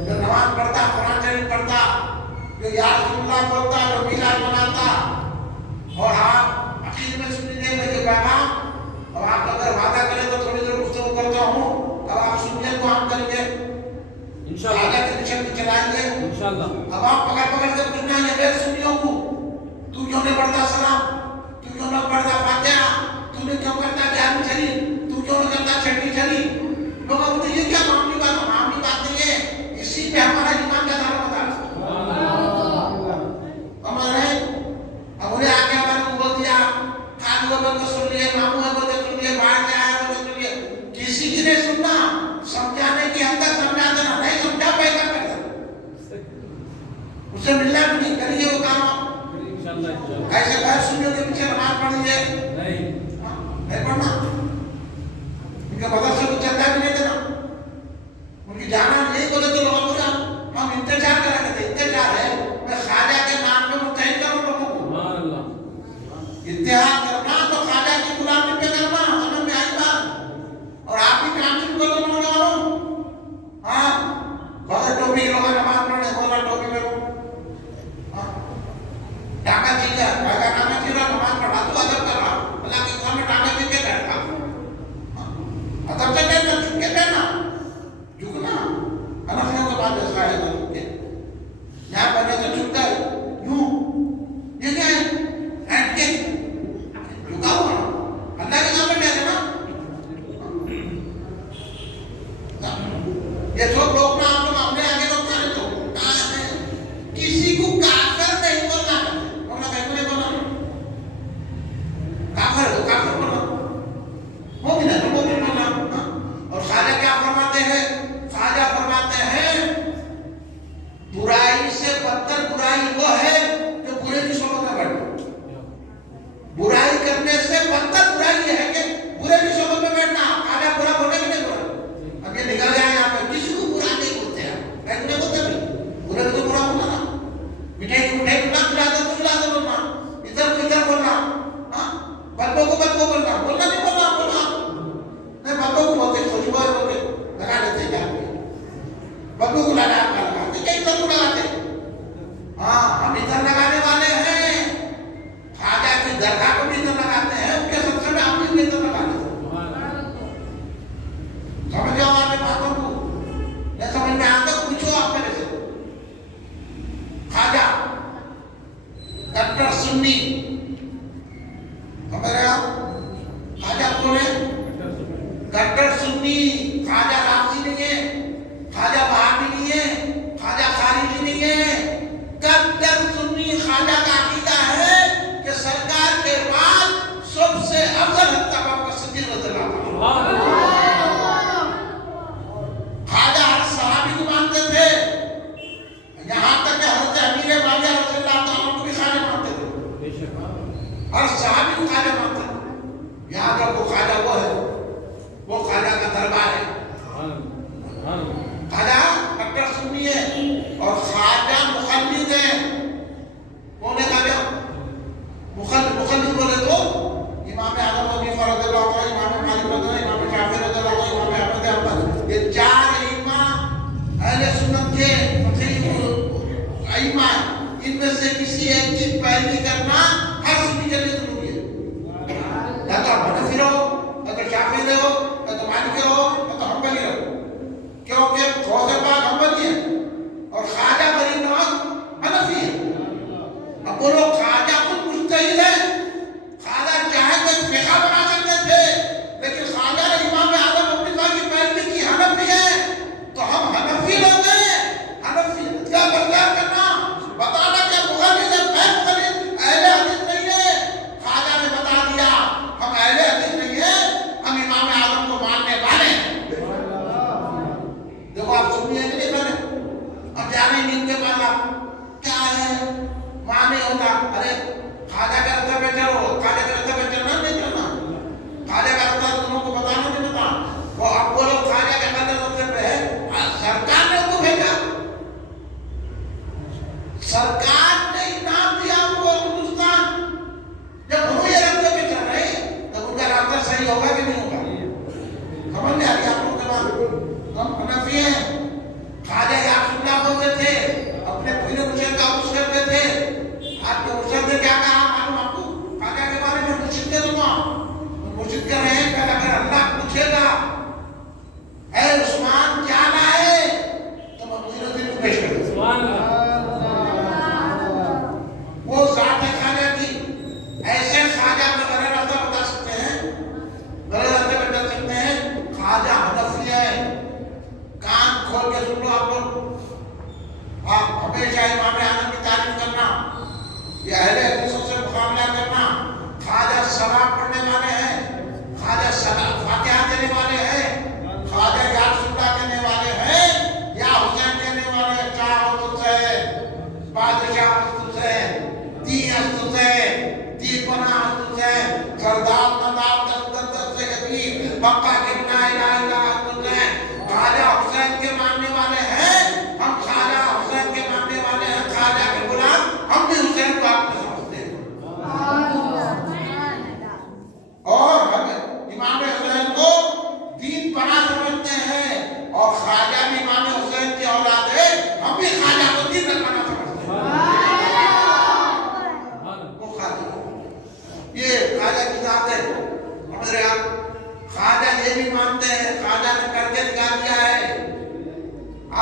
जो नमाज पढ़ता, कुरान शरीफ पढ़ता, जो या रसूलुल्लाह बोलता, जो मिलाद मनाता, और आप अकीद में सुन लीजिए मुझे पैगाम, और आप अगर वादा करें तो थोड़ी देर गुफ्तगू करता हूँ, अब आप सुनिए तो हम करेंगे इंशाअल्लाह, आगे के दिशा में चलाएंगे इंशाअल्लाह। अब आप पकड़ पकड़ के फिर सुनियों को तू क्यों नहीं पढ़ता सलाम, तू क्यों नहीं पढ़ता फातिहा, तूने क्यों करता ग्यारहवीं शरीफ, तू क्यों नहीं करता छठी शरीफ। लोगों को ये क्या मामूली बात नहीं है। इसी पे हमारा ईमान का दावा बता हमारे हमने आगे हमारे को बोल दिया खालू बोल के सुन लिए, मामू है बोल के सुन लिए, बाहर से आया बोल के सुन लिए, किसी की नहीं सुनना। समझाने की हद तक समझा देना, नहीं समझा पैदा कर उससे मिलना भी नहीं करिए वो काम। ऐसे घर सुनियों के पीछे नमाज पढ़िए नहीं पढ़ना, उनके बदल से कुछ चलता भी नहीं देना, उनकी जाना नहीं बोले तो लोग बोला हम इंतजार करेंगे। इंतजार है मैं खाजा के नाम पे मुतहिद करूं लोगों को। इत्तेहाद करना तो खाजा की गुलामी पे करना, समझ में आई बात। और आप भी काम शुरू करो नौजवानों। हाँ बहुत टोपी लोग नमाज पढ़ने बोला टोपी में टांगा चीजा टांगा चीरा नमाज पढ़ा तो अदब कर रहा, अल्लाह के सामने टांगा चीज के बैठा अदब से कहना झुक के कहना झुकना अनफियों के बाद ऐसा है झुक के यहाँ बने तो झुक गए यूं ये क्या है हैंड के झुका हुआ अल्लाह के सामने बैठे ना। ये सब लोग ना आप लोग अपने आगे लोग सारे तो कहाँ जाते हैं, किसी को काफिर नहीं बोलना, बोलना कैसे नहीं बोलना, काफिर बोलना मोमिन है तो मोमिन बोलना। और खाजा क्या फरमाते हैं, खाजा फरमाते हैं बुराई से बदतर बुराई वो है जो बुरे की सोबत में बैठे। बुराई करने से बदतर बुराई ये है कि बुरे की सोबत में बैठना। खाजा बुरा बोले कि नहीं बोला, अब ये निकल गया यहाँ पे, किसी को बुरा नहीं बोलते हैं, कैसे बोलते भी बुरे को बुरा बोलना ना, मिठाई खिला दो बोलना, इधर को इधर बोलना, बच्चों को बोलना, बोलना नहीं बोलना बोलना नहीं, बच्चों को बोलते खुशबू बोलते लगा देते क्या बच्चों को लगाते कैसे को लगाते। हाँ हम इधर लगाने वाले हैं, खाजा की दरगाह को भी इधर लगाते हैं, उनके सबसे में हम भी इधर लगाते हैं। समझ जाओ आपने बातों को, नहीं समझ में आता पूछो आप मेरे से। खाजा कट्टर सुन्नी समझ रहे आप, खाजा कौन है, कट्टर सुन्नी। खाजा राफसी नहीं है, खाजा वहाबी नहीं है, खाजा खारिजी नहीं है, कट्टर सुन्नी खाजा का अकीदा है कि सरकार के बाद सबसे अफजल हत्या आपका सिद्दीक रज़ियल्लाहु अन्हु। खाजा हर सहाबी को मानते थे, यहाँ तक कि हज़रत अमीर माविया रज़ियल्लाहु अन्हु को भी खाजा मानते थे, हर सहाबी को खाजा मानते थे। यहाँ तक वो खाजा वो है, वो खाजा का दरबार है। खाजा कट्टर सुन्नी है और खाजा मुखल्लिद है। कौन है खाजा मुखल्लिद बोले तो इमाम आज़म हनीफा रज़ियल्लाहु अन्हु, इमाम मालिक रज़ियल्लाहु अन्हु, इमाम शाफ़ी रज़ियल्लाहु अन्हु, इमाम अहमद अहमद, ये चार इमाम अहले सुन्नत के इमाम, इनमें से किसी एक चीज पैरवी करना हर सुन्नी के लिए जरूरी है। या तो आप हनफी रहो, या तो शाफी रहो, या तो मालिकी रहो, या तो हम्बली रहो, क्योंकि गौसे पाक हम्बली है और खाजा फरीद नवाज हनफी है। अब बोलो खाजा खुद मुज्तहिद है, खाजा चाहे तो फिक़ह बना सकते थे, लेकिन खाजा ने इमाम आज़म अपनी बात की पैरवी की हनफी है, तो हम हनफी लोग हैं। हनफी का प्रचार करना, बताना कि मुखल्लिद है, मैं मुखल्लिद अहले हदीस नहीं है। खाजा ने बता दिया हम अहले हदीस नहीं है, हम इमाम आज़म को मानने वाले हैं। देखो आप सुनिए कि नहीं बने, अब जाने नींद के बाद आप क्या है माने होता, अरे खाजा के रास्ते पे चलो, खाजा के रास्ते पे चलना नहीं चलना, खाजा का रास्ता तुम लोगों को बताना नहीं पता। वो अब बोलो खाजा के रास्ते पे है, सरकार ने उनको भेजा, सरकार ने इनाम दिया उनको हिंदुस्तान। जब वो ये रास्ते पे चल रहे तो उनका रास्ता सही होगा कि नहीं होगा, समझ में आ रही आप लोगों के बात। हम हनफी हैं, खाजा यासुल्लाह बोलते थे, अपने पीर मुर्शिद का उर्स करते थे। आपके मुर्शिद ने क्या कहा मालूम आपको खाजा के बारे में? मुर्शिद के लोग मुर्शिद कह रहे हैं कि अगर अल्लाह पूछेगा ऐ उस्मान क्या लाए, तो मैं मुझे पेश कर दूं।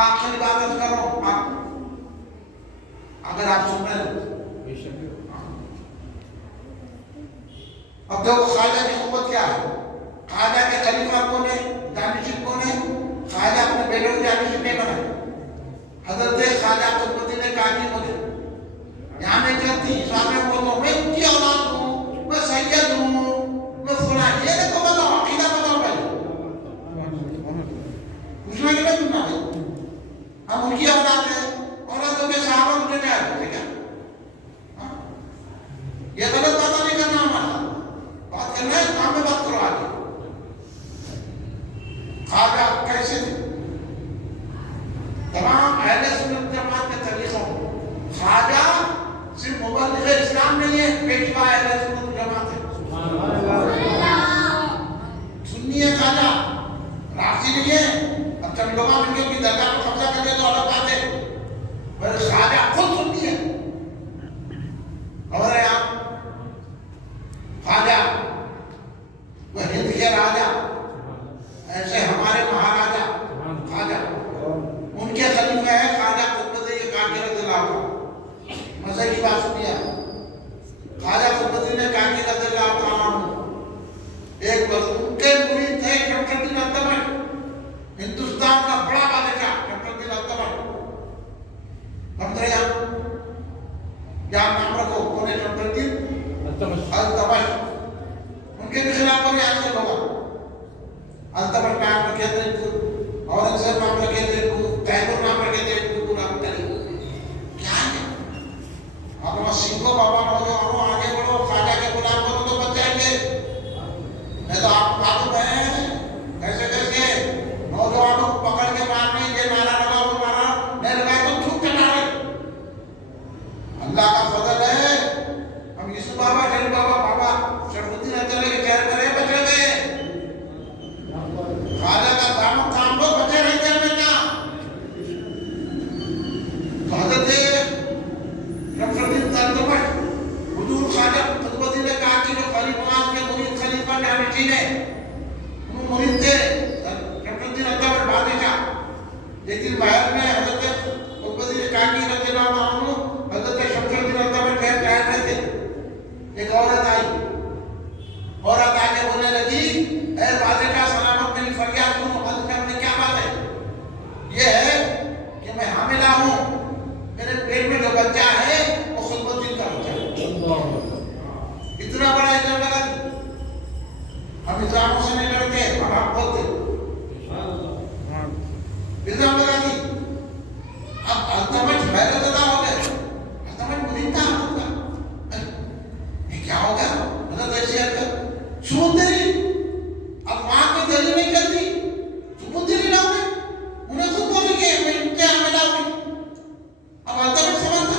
आखिर इबादत करो आप, अगर आप सुन रहे हो। अब देखो ख्वाजा की कुव्वत क्या है। ख्वाजा के खलीफा कौन है, जानिशिन कौन है? ख्वाजा अपने बेटों को जानिशिन नहीं बनाए। हजरत ख्वाजा कुतुबुद्दीन ने कहा कि मुझे यहाँ मैं कहती सामने बोलो मैं उनकी औलाद हूँ, मैं सैयद हूँ, मैं फुला, ये देखो बताओ, अकीदा बताओ पहले, पूछना कि नहीं पूछना भाई? हम उनकी औलाद है, औलादों के सहाबा मुझे क्या है क्या? ये गलत बात नहीं करना, हमारा बात करना है, काम में बात करो आगे। ख्वाजा कैसे थे? तमाम अहले सुन्नत जमात के तरीकों, ख्वाजा सिर्फ मुबल्लिग इस्लाम नहीं है, पेशवा अहले सुन्नत जमात है। सुन्नी है ख्वाजा, राफी नहीं है। अब जब लोग इनके भी दरगाह पर कब्जा करते तो अलग बात है, पर ख्वाजा खुद सुन्नी है। और आप ख्वाजा वह हिंद के राजा, ऐसे हमारे महाराजा ख्वाजा, उनके खलीफा है ख्वाजा कुतुबुद्दीन काकी रज़ियल्लाहु अन्हु। मजे की बात सुनिए, ख्वाजा कुतुबुद्दीन काकी रज़ियल्लाहु अन्हु एक बार उनके मुरीद थे शमशुद्दीन अत्तमश, हिंदुस्तान का बड़ा बादशाह शमशुद्दीन अत्तमश। हम तो यहाँ नाम रखो, कौन है शमशुद्दीन अत्तमश? उनके भी खिलाफ कोई एक्शन होगा। अल्तमश नाम रखे थे, औरंगजेब नाम रखे थे, तैमूर नाम रखे थे, कुतुब नाम रखे थे। क्या है? आप सिंह बाबा नौजवानों आगे बढ़ो, ख्वाजा के गुलाम बनो तो बच जाएंगे। नहीं तो आप मालूम है कैसे कैसे नौजवानों को पकड़ के मारने, ये नारा लगा वो नारा नहीं लगाए तो छूट कटा रहे। अल्लाह का फजल है, हम यीशु बाबा जैन बाबा बाबा शरफुद्दीन अत्तमश के चेहरे पर बचे गए। ख्वाजा का दामन थाम लो, बचे रह गए बेटा। तो हजरत शमशुद्दीन अत्तमश हुजूर ख्वाजा कुतुबुद्दीन ने कहा कि जो खलीफा के मुरीद खलीफा जानिशीन है, उन मुरीद थे शमशुद्दीन अत्तमश बादशाह। लेकिन महल में हजरत कुतुबुद्दीन काकी रज़ियल्लाहु अन्हु हजरत शमशुद्दीन अत्तमश के टहल रहे थे। एक औरत आई, औरत आके बोलने लगी, ऐ बादशाह सलामत, मेरी फरियाद सुनो। बादशाह ने क्या बात है? ये है कि मैं हामिला हूँ, मेरे पेट में जो बच्चा है वो खुतबुद्दीन का बच्चा है। इतना बड़ा इल्जाम लगा। हम इल्जामों से नहीं डरते, हम आप बोलते इल्जाम लगा दी। अब अल्तमश बैरज़दा हो गए, अल्तमश मुरीद था आपका, ये क्या हो गया? मतलब ऐसी हरकत सुबुत देरी, अब वहां कोई दलील नहीं करती, सुबुत देरी ना हुई, उन्हें खुद बोली कि मैं इनके हामिला हुई। अब अल्तमश समझता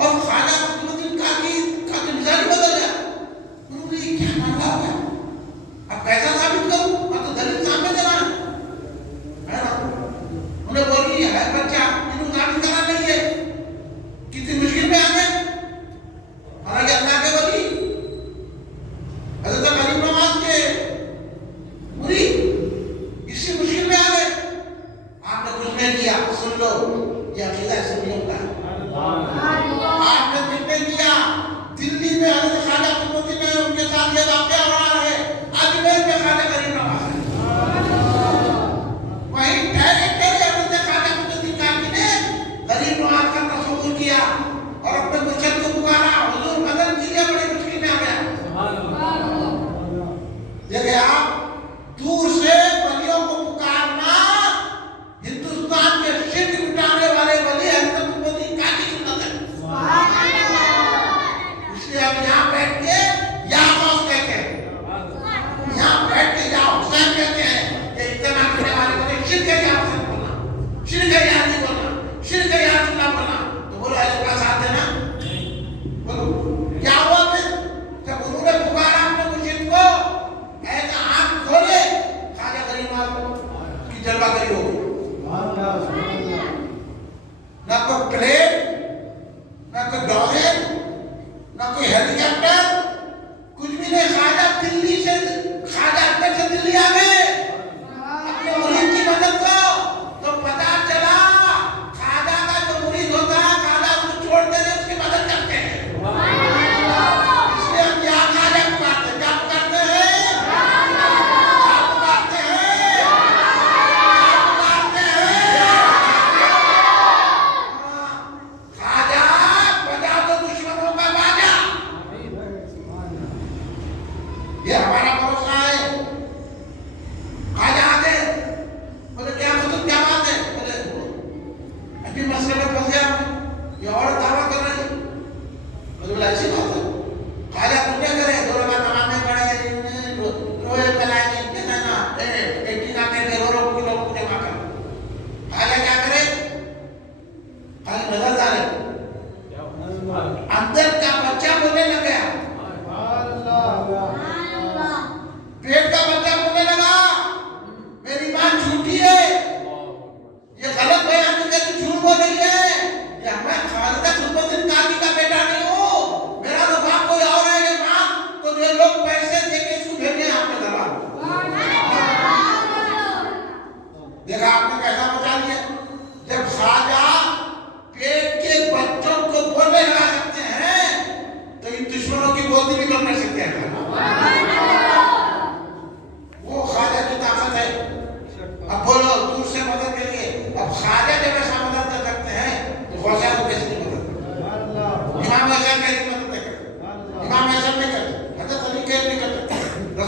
और ख्वाजा कुतुबुद्दीन काकी का मिजाज ही बदल गया। उन्होंने क्या मामला हो गया, अब कैसा साबित करूं? अब तो दलील सामने देना है ना। उन्हें बोली है बच्चा, इन्होंने साबित करना नहीं है। कितनी मुश्किल में आ गए। हालांकि अल्लाह के वली हज़रत करीम नवाज के मुरीद इसी मुश्किल में आ गए। आपने कुछ नहीं किया, सुन लो, ये अकीदा सुन्नियों का है। आपने कुछ नहीं किया। दिल्ली में हज़रत ख्वाजा कुतुबुद्दीन ने उनके साथ ये वाक़या हो रहा है, अजमेर में ख्वाजा करीम नवाज है। वहीं ठहरे ठहरे हज़रत ख्वाजा कुतुबुद्दीन काकी ने करीम नवाज का तसव्वुर किया और अपने मुर्शिद को पुकारा, हुजूर मदद कीजिए, बड़ी मुश्किल में आ गया। देखिए आप, दूर से वलियों को पुकारना हिंदुस्तान के शिर्क मिटाने वाले वली हज़रत कुतुबुद्दीन काकी की सुन्नत है। इसलिए हम यहाँ बैठ के या गौस कहते हैं, यहाँ बैठ के या हुसैन कहते हैं। ये इतना करने वाले को शिर्क है या हुसैन बोलना, शिर्क है या अली बोलना, शिर्क है या अब्दुल्लाह बोलना, तो बोलो ऐसे का साथ देना। बोलो क्या हुआ फिर? जब उन्होंने पुकारा अपने मुर्शिद को, ऐसा आंख खोले, ख्वाजा करीम की जलवा करी हो गई। ना कोई प्लेन, ना कोई डॉलर, ना कोई हेलीकॉप्टर, कुछ भी नहीं। ख्वाजा दिल्ली से, ख्वाजा अकबर से दिल्ली आ गए अपने मुरीद की मदद को। तो पता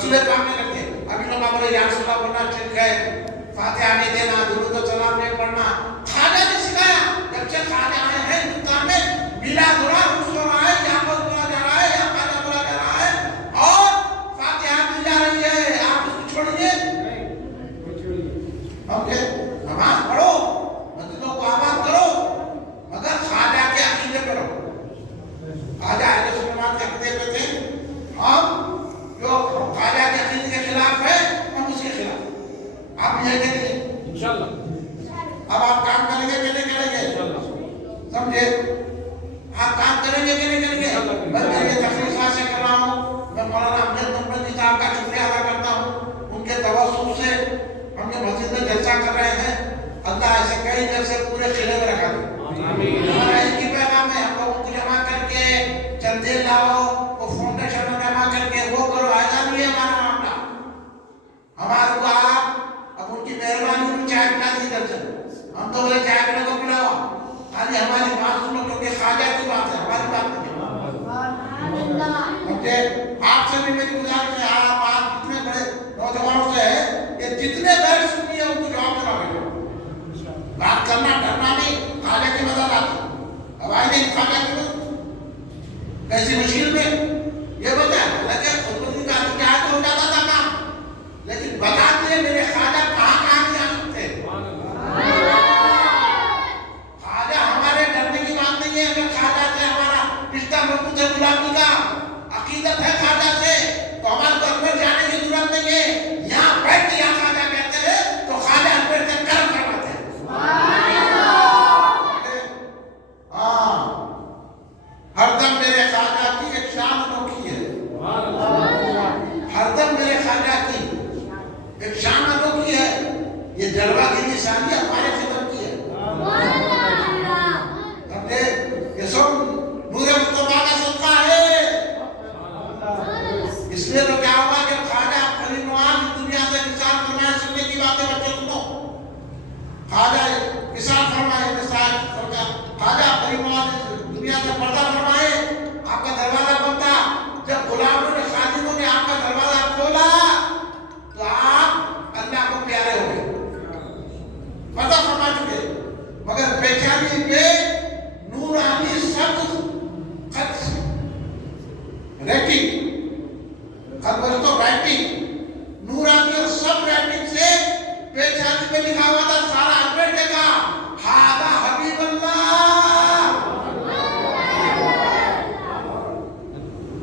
रसूल पाक ने करते अभी लोग हमारे या रसूलल्लाह पढ़ना चल गए फातिहा नहीं देना दुरूद और सलाम नहीं पढ़ना खाजा ने सिखाया जब से खाजा आए हैं हिंदुस्तान में मिला दुरा उसको आए यहाँ पर बुला जा रहा है यहाँ खाजा बुला जा रहा है और फातिहा मिल जा रही है आप उसको छोड़िए ओके नमाज पढ़ो मस्जिदों को आबाद करो मगर खाजा के अकीदे करो खाजा अहले सुन्नत के अकीदे पे थे हम जो खाजा के अकीदे के खिलाफ है हम उसके खिलाफ आप ये कहेंगे इंशाल्लाह अब आप काम करेंगे कि नहीं करेंगे समझे आप काम करेंगे कि नहीं करेंगे मैं मेरे तफसील से कर रहा हूँ मैं मौलाना अहमद नकवी साहब का शुक्रिया अदा करता हूँ उनके तवज्जुह से हम ये मस्जिद में जलसा कर रहे हैं अल्लाह ऐसे कई जलसे पूरे किले में रखा दे हमारा एक ही पैगाम है हम लोगों को जमा करके चंदे लाओ वो फाउंडेशन में जमा करके वो करो ऐसा नहीं है हमारा मामला हमारे को आप अब उनकी मेहरबानी में चाय पिला दी दर्शन हम तो बोले चाय पिला को पिलाओ खाली हमारी बात सुनो क्योंकि खाजा की बात है हमारी बात नहीं ओके आपसे भी मेरी गुजारिश है आप कितने बड़े नौजवानों से है ये जितने गैर सुन्नी है उनको जवाब देना बात करना डरना नहीं खाजा की मदद आती अब आई नहीं खाजा की मदद कैसी मुश्किल में ये बता लगे खुद का क्या हो जाता था काम लेकिन बता दिए मेरे खाजा कहाँ नहीं आ सकते खाजा हमारे डरने की बात नहीं है अगर खाजा से हमारा रिश्ता मजबूत है गुलामी का अकीदत है खाजा से तो हमारे को अंदर जाने की जरूरत नहीं है यहाँ बैठ के यहाँ खाजा कहते हैं तो खाजा अंदर से कर्म करवाते हैं हाँ हरदम मेरे खाजा की एक शान अनोखी है हरदम मेरे खाजा की एक शान अनोखी है ये जलवा की निशानी हमारे खिदमत की है समझे ये सब नूरे मुस्तफा का सदका है इसलिए तो क्या हुआ जब खाजा फरीनुआन दुनिया से विशाल फरमाए सुनने की बातें बच्चों सुनो खाजा विशाल फरमाए विशाल खाजा फरीनुआन दुनिया से पर्दा फरमाए आपका दरवाजा बनता जब गुलामों ने खादिमों ने आपका दरवाजा खोला तो आप अल्लाह को प्यारे हो गए पर्दा फरमा चुके मगर बेचारी पे नूरानी शब्द खत रेटिंग खबर तो राइटिंग नूरानी और सब राइटिंग से बेचारी पे लिखा हुआ था सारा अल्फाबेट देखा हादा हबीबुल्लाह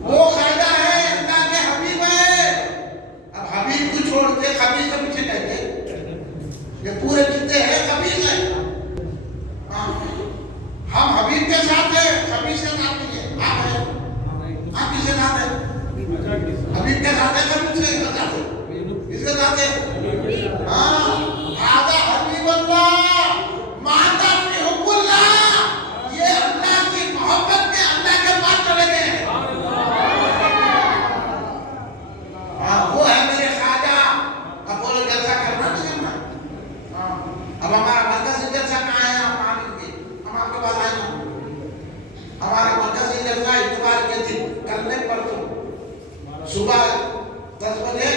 वो खाजा है अल्लाह के हबीब है अब हबीब को छोड़ के खबीज के पीछे कहते ये पूरे जितने हैं खबीज है हम हबीब के साथ है खबीज के साथ नहीं है आप है आप किसके साथ है हबीब के साथ है खबीज के साथ है किसके साथ है हाँ आधा हबीबुल्लाह माता फी हुब्बुल्लाह ये अल्लाह की मोहब्बत में अल्लाह के पास चले गए वो है मेरे खाजा अब बोलो जलसा करना नहीं करना अब हमारा मरकजी जलसा कहाँ है आप आएंगे हम आपके पास आएंगे हमारा मरकजी जलसा इतवार के दिन कल नहीं परसों सुबह 10 बजे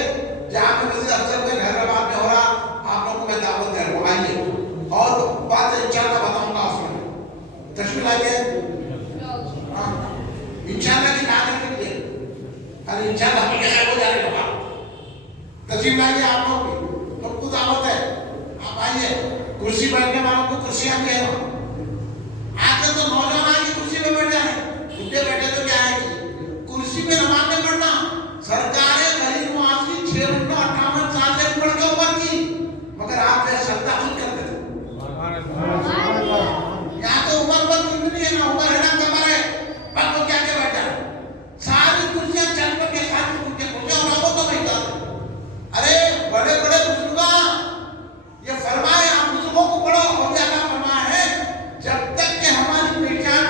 जहाँ पे मस्जिद अफसर के हैदराबाद में हो रहा आप लोगों को मैं दावत दे रहा हूँ आइए और बात इंशाल्लाह बताऊंगा उसमें तशमील आइए इंशाल्लाह की नाम के लिए अरे इंशाल्लाह हमें क्या हो जाएगा तस्वीर लाइए आप लोग भी तो खुद दावत है आप आइए कुर्सी बैठने वालों को कुर्सियां भी है आजकल तो नौजवान आगे कुर्सी पे बैठ जाए बुढ़े बैठे तो क्या है कुर्सी पे नमाज नहीं पढ़ना सरकारें गरीब मुआवजी 658 साल से पढ़ के ऊपर की मगर आप ये श्रद्धा खुद करते थे यहाँ तो ऊपर पर कुछ नहीं है ना ऊपर है ना कमर है पर वो क्या के बैठा सारी कुर्सियां चल पर के साथ कुर्सियां उड़ा वो तो बैठा अरे बड़े बड़े बुजुर्ग ये फरमाए आप बुजुर्गों को पढ़ो और अल्लाह फरमाया है जब तक कि हमारी पहचान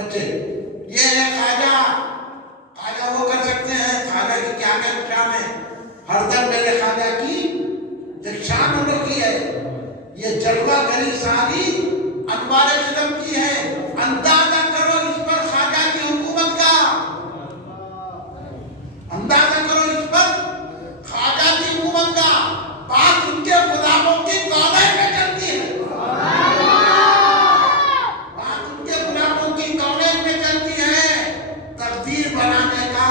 بچے یہ ہے خواجہ. خواجہ وہ کر سکتے ہیں. خواجہ کی کیا کیا شان ہے. ہر دم میرے خواجہ کی ایک شان انہوں کی ہے. یہ جلوہ گری ساری انوار قدم کی ہے. اندازہ کرو اس پر خواجہ کی حکومت کا. اندازہ کرو اس پر خواجہ کی حکومت کا. بات ان کے غلاموں کی قومیں میں چلتی ہے. بات ان کے غلاموں کی قومیں میں چلتی ہے. تقدیر بنانے کا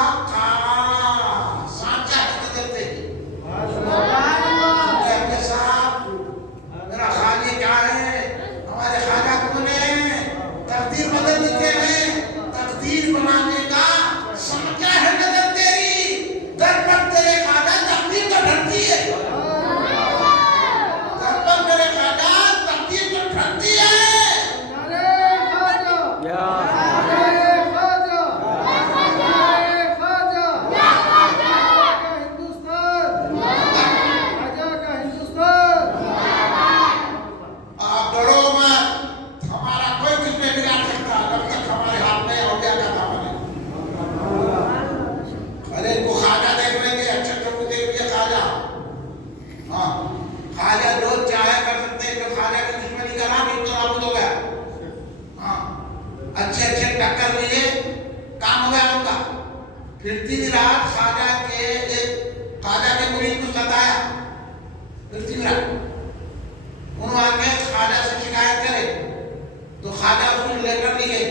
سانچہ ہے نظر سے. اپنے صاحب میرا خواجہ کیا ہے. ہمارے خواجہ کون ہے. تقدیر بدل دیتے ہیں. تقدیر بنانے کا سانچہ ہے نظر تیری. در پر تیرے خواجہ تقدیر تو ڈھٹتی ہے. در پر میرے خواجہ تقدیر تو ڈھٹتی ہے. آپ ڈرو مت. ہمارا کوئی کچھ نہیں بگاڑ سکتا جب تک ہمارے ہاتھ میں اولیاء کا دامن ہے. ارے ان کو خواجہ دیکھ لیں گے. اچھا چوک دیکھ لیے خواجہ. ہاں خواجہ جو چاہے کر سکتے ہیں. جو خواجہ کی دشمنی کا نام تو نابود ہو گیا. ہاں اچھے اچھے ٹکر لیے کام ہو گیا ان کا. پھر تین رات خواجہ کے مرید کو ستایا. پھر تین رات انہوں آ کے خواجہ سے شکایت کرے تو خواجہ اس کو لیٹر لکھے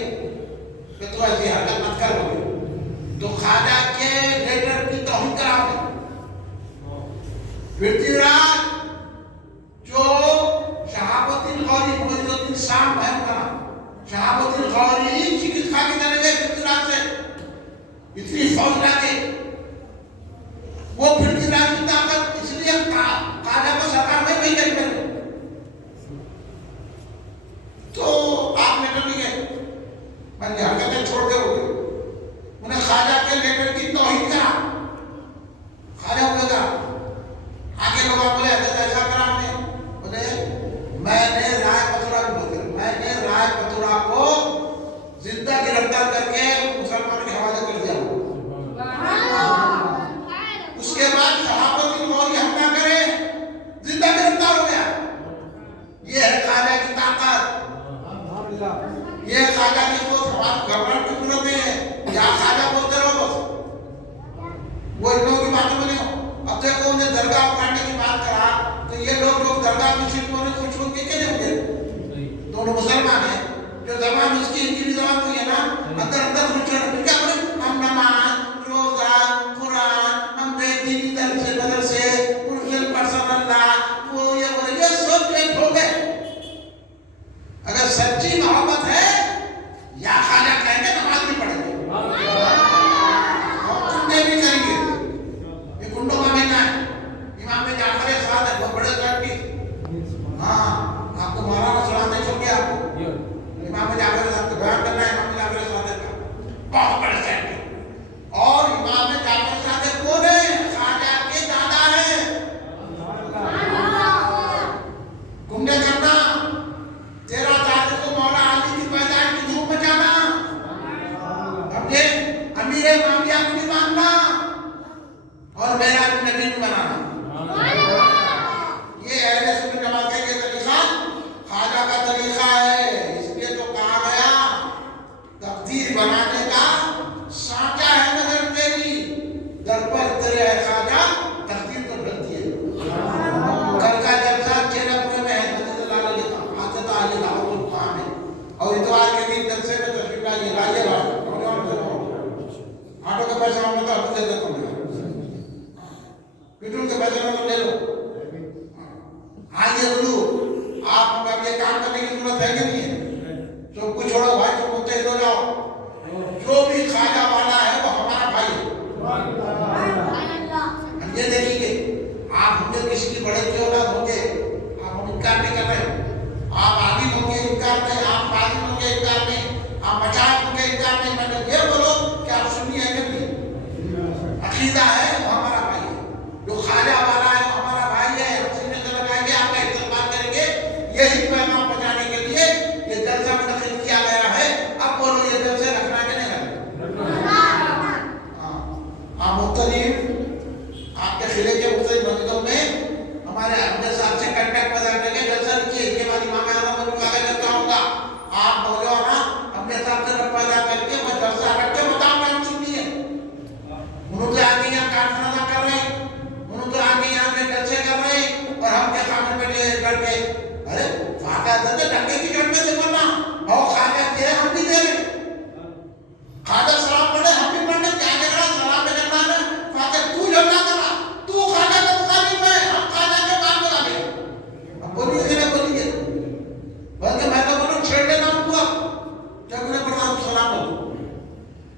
کہ تو ایسی حرکت مت کر. ہوگی تو خواجہ کے لیٹر کی توہین کراؤ گے. پھر تین رات جو شہاب الدین غوری معیز الدین شام ہے ان کا شہاب الدین غوری چکن کھا کے چلے گئے. پھر تین رات سے اتنی فوج لاتے وہ پھر تین رات کی طاقت. اس لیے خواجہ کو سرکار میں نہیں کری پہلے. تو آپ لیٹر لکھے میں نے حرکتیں چھوڑ دے ہوگی. انہیں خواجہ کے لیٹر کی توہین کرا. خواجہ ہوئے گا آگے لوگ بولے ایسا کرا. بولے میں نے رائے پتھورا کو بولتے میں نے رائے پتھورا کو زندہ گرفتار کر کے مسلمان کے حوالے کر دیا. اس کے بعد شہاب الدین غوری حملہ کرے زندہ گرفتار ہو گیا. یہ ہے خواجہ کی طاقت. یہ خواجہ کی وہ گھبراہٹ کی ضرورت ہے. یا خواجہ بولتے رہو بس. وہ ان لوگوں کی باتیں بنے ہو. اب دیکھو انہیں درگاہ اٹھانے کی بات کرا تو یہ لوگ درگاہ کی شرک ہونے خوش ہو کے کیسے ہوں گے. دونوں مسلمان ہیں. جو زبان اس کی انجیلی زبان ہوئی ہے نا اندر اندر خوش ہونے کیا بولے ہم نماز روزہ قرآن ہم بے دینی مدرسے مرسل پرسن اللہ وہ یہ بولے یہ سب لیٹ ہو گئے. اگر سچی محبت ہے یا خواجہ کہیں گے نماز بھی پڑھیں گے اور کنڈے بھی کریں گے. یہ کنڈوں کا مہینہ ہے. امام جعفر صادق ہے وہ بڑے لڑکی. ہاں آپ کو مولانا سلام نہیں چھوڑ گیا. امام جعفر صادق بیان کرنا ہے. امام جعفر صادق کا بہت بڑے لڑکی. اور امام جعفر صادق کون ہے. خواجہ کے دادا ہیں. کنڈے کرنا تیرا دادا کو مولا علی کی پیدائش کی دھوم مچانا. اپنے امیر معاویہ کو نہیں ماننا اور میرا نبی نہیں بنانا. یہ اہل سنت جماعت کا یہ طریقہ خواجہ کا طریقہ ہے. اس لیے تو کہا گیا تقدیر بنانے کا سانچہ ہے نظر تیری. در پر تیرے خواجہ تقدیر تو ڈھلتی ہے. کل کا جلسہ چینپور میں ہے. اور اتوار کے دن جلسے میں تشریف لائیے. آٹو کے پیسے ہم نے تو آپ دے دیتا ہوں. پیٹرول کے پیسے ہم لے لو. آئیے بولو آپ کو اب یہ کام کرنے کی ضرورت ہے کہ نہیں ہے. سب کو چھوڑو بھائی سب کو تیز ہو جاؤ. جو بھی خواجہ والا ہے وہ ہمارا بھائی ہے. ہم یہ دیکھیں گے آپ ہوں گے کسی کی بڑے کی اولاد ہوں گے. آپ ہم انکار نہیں کر رہے. آپ عالم ہوں گے انکار نہیں. آپ عالم ہوں گے انکار نہیں. آپ مجاہد ہوں گے انکار نہیں. مگر یہ بولو کہ آپ سنی ہے کہ نہیں. عقیدہ ہے وہ ہمارا بھائی ہے. جو خواجہ والا ہے وہ ہمارا بھائی ہے. ہم سینے سے لگائیں گے آپ کا استقبال کریں گے. یہی پیغام پہنچانے کے لیے یہ جلسہ منعقد کیا گیا ہے. اب بولو یہ جلسہ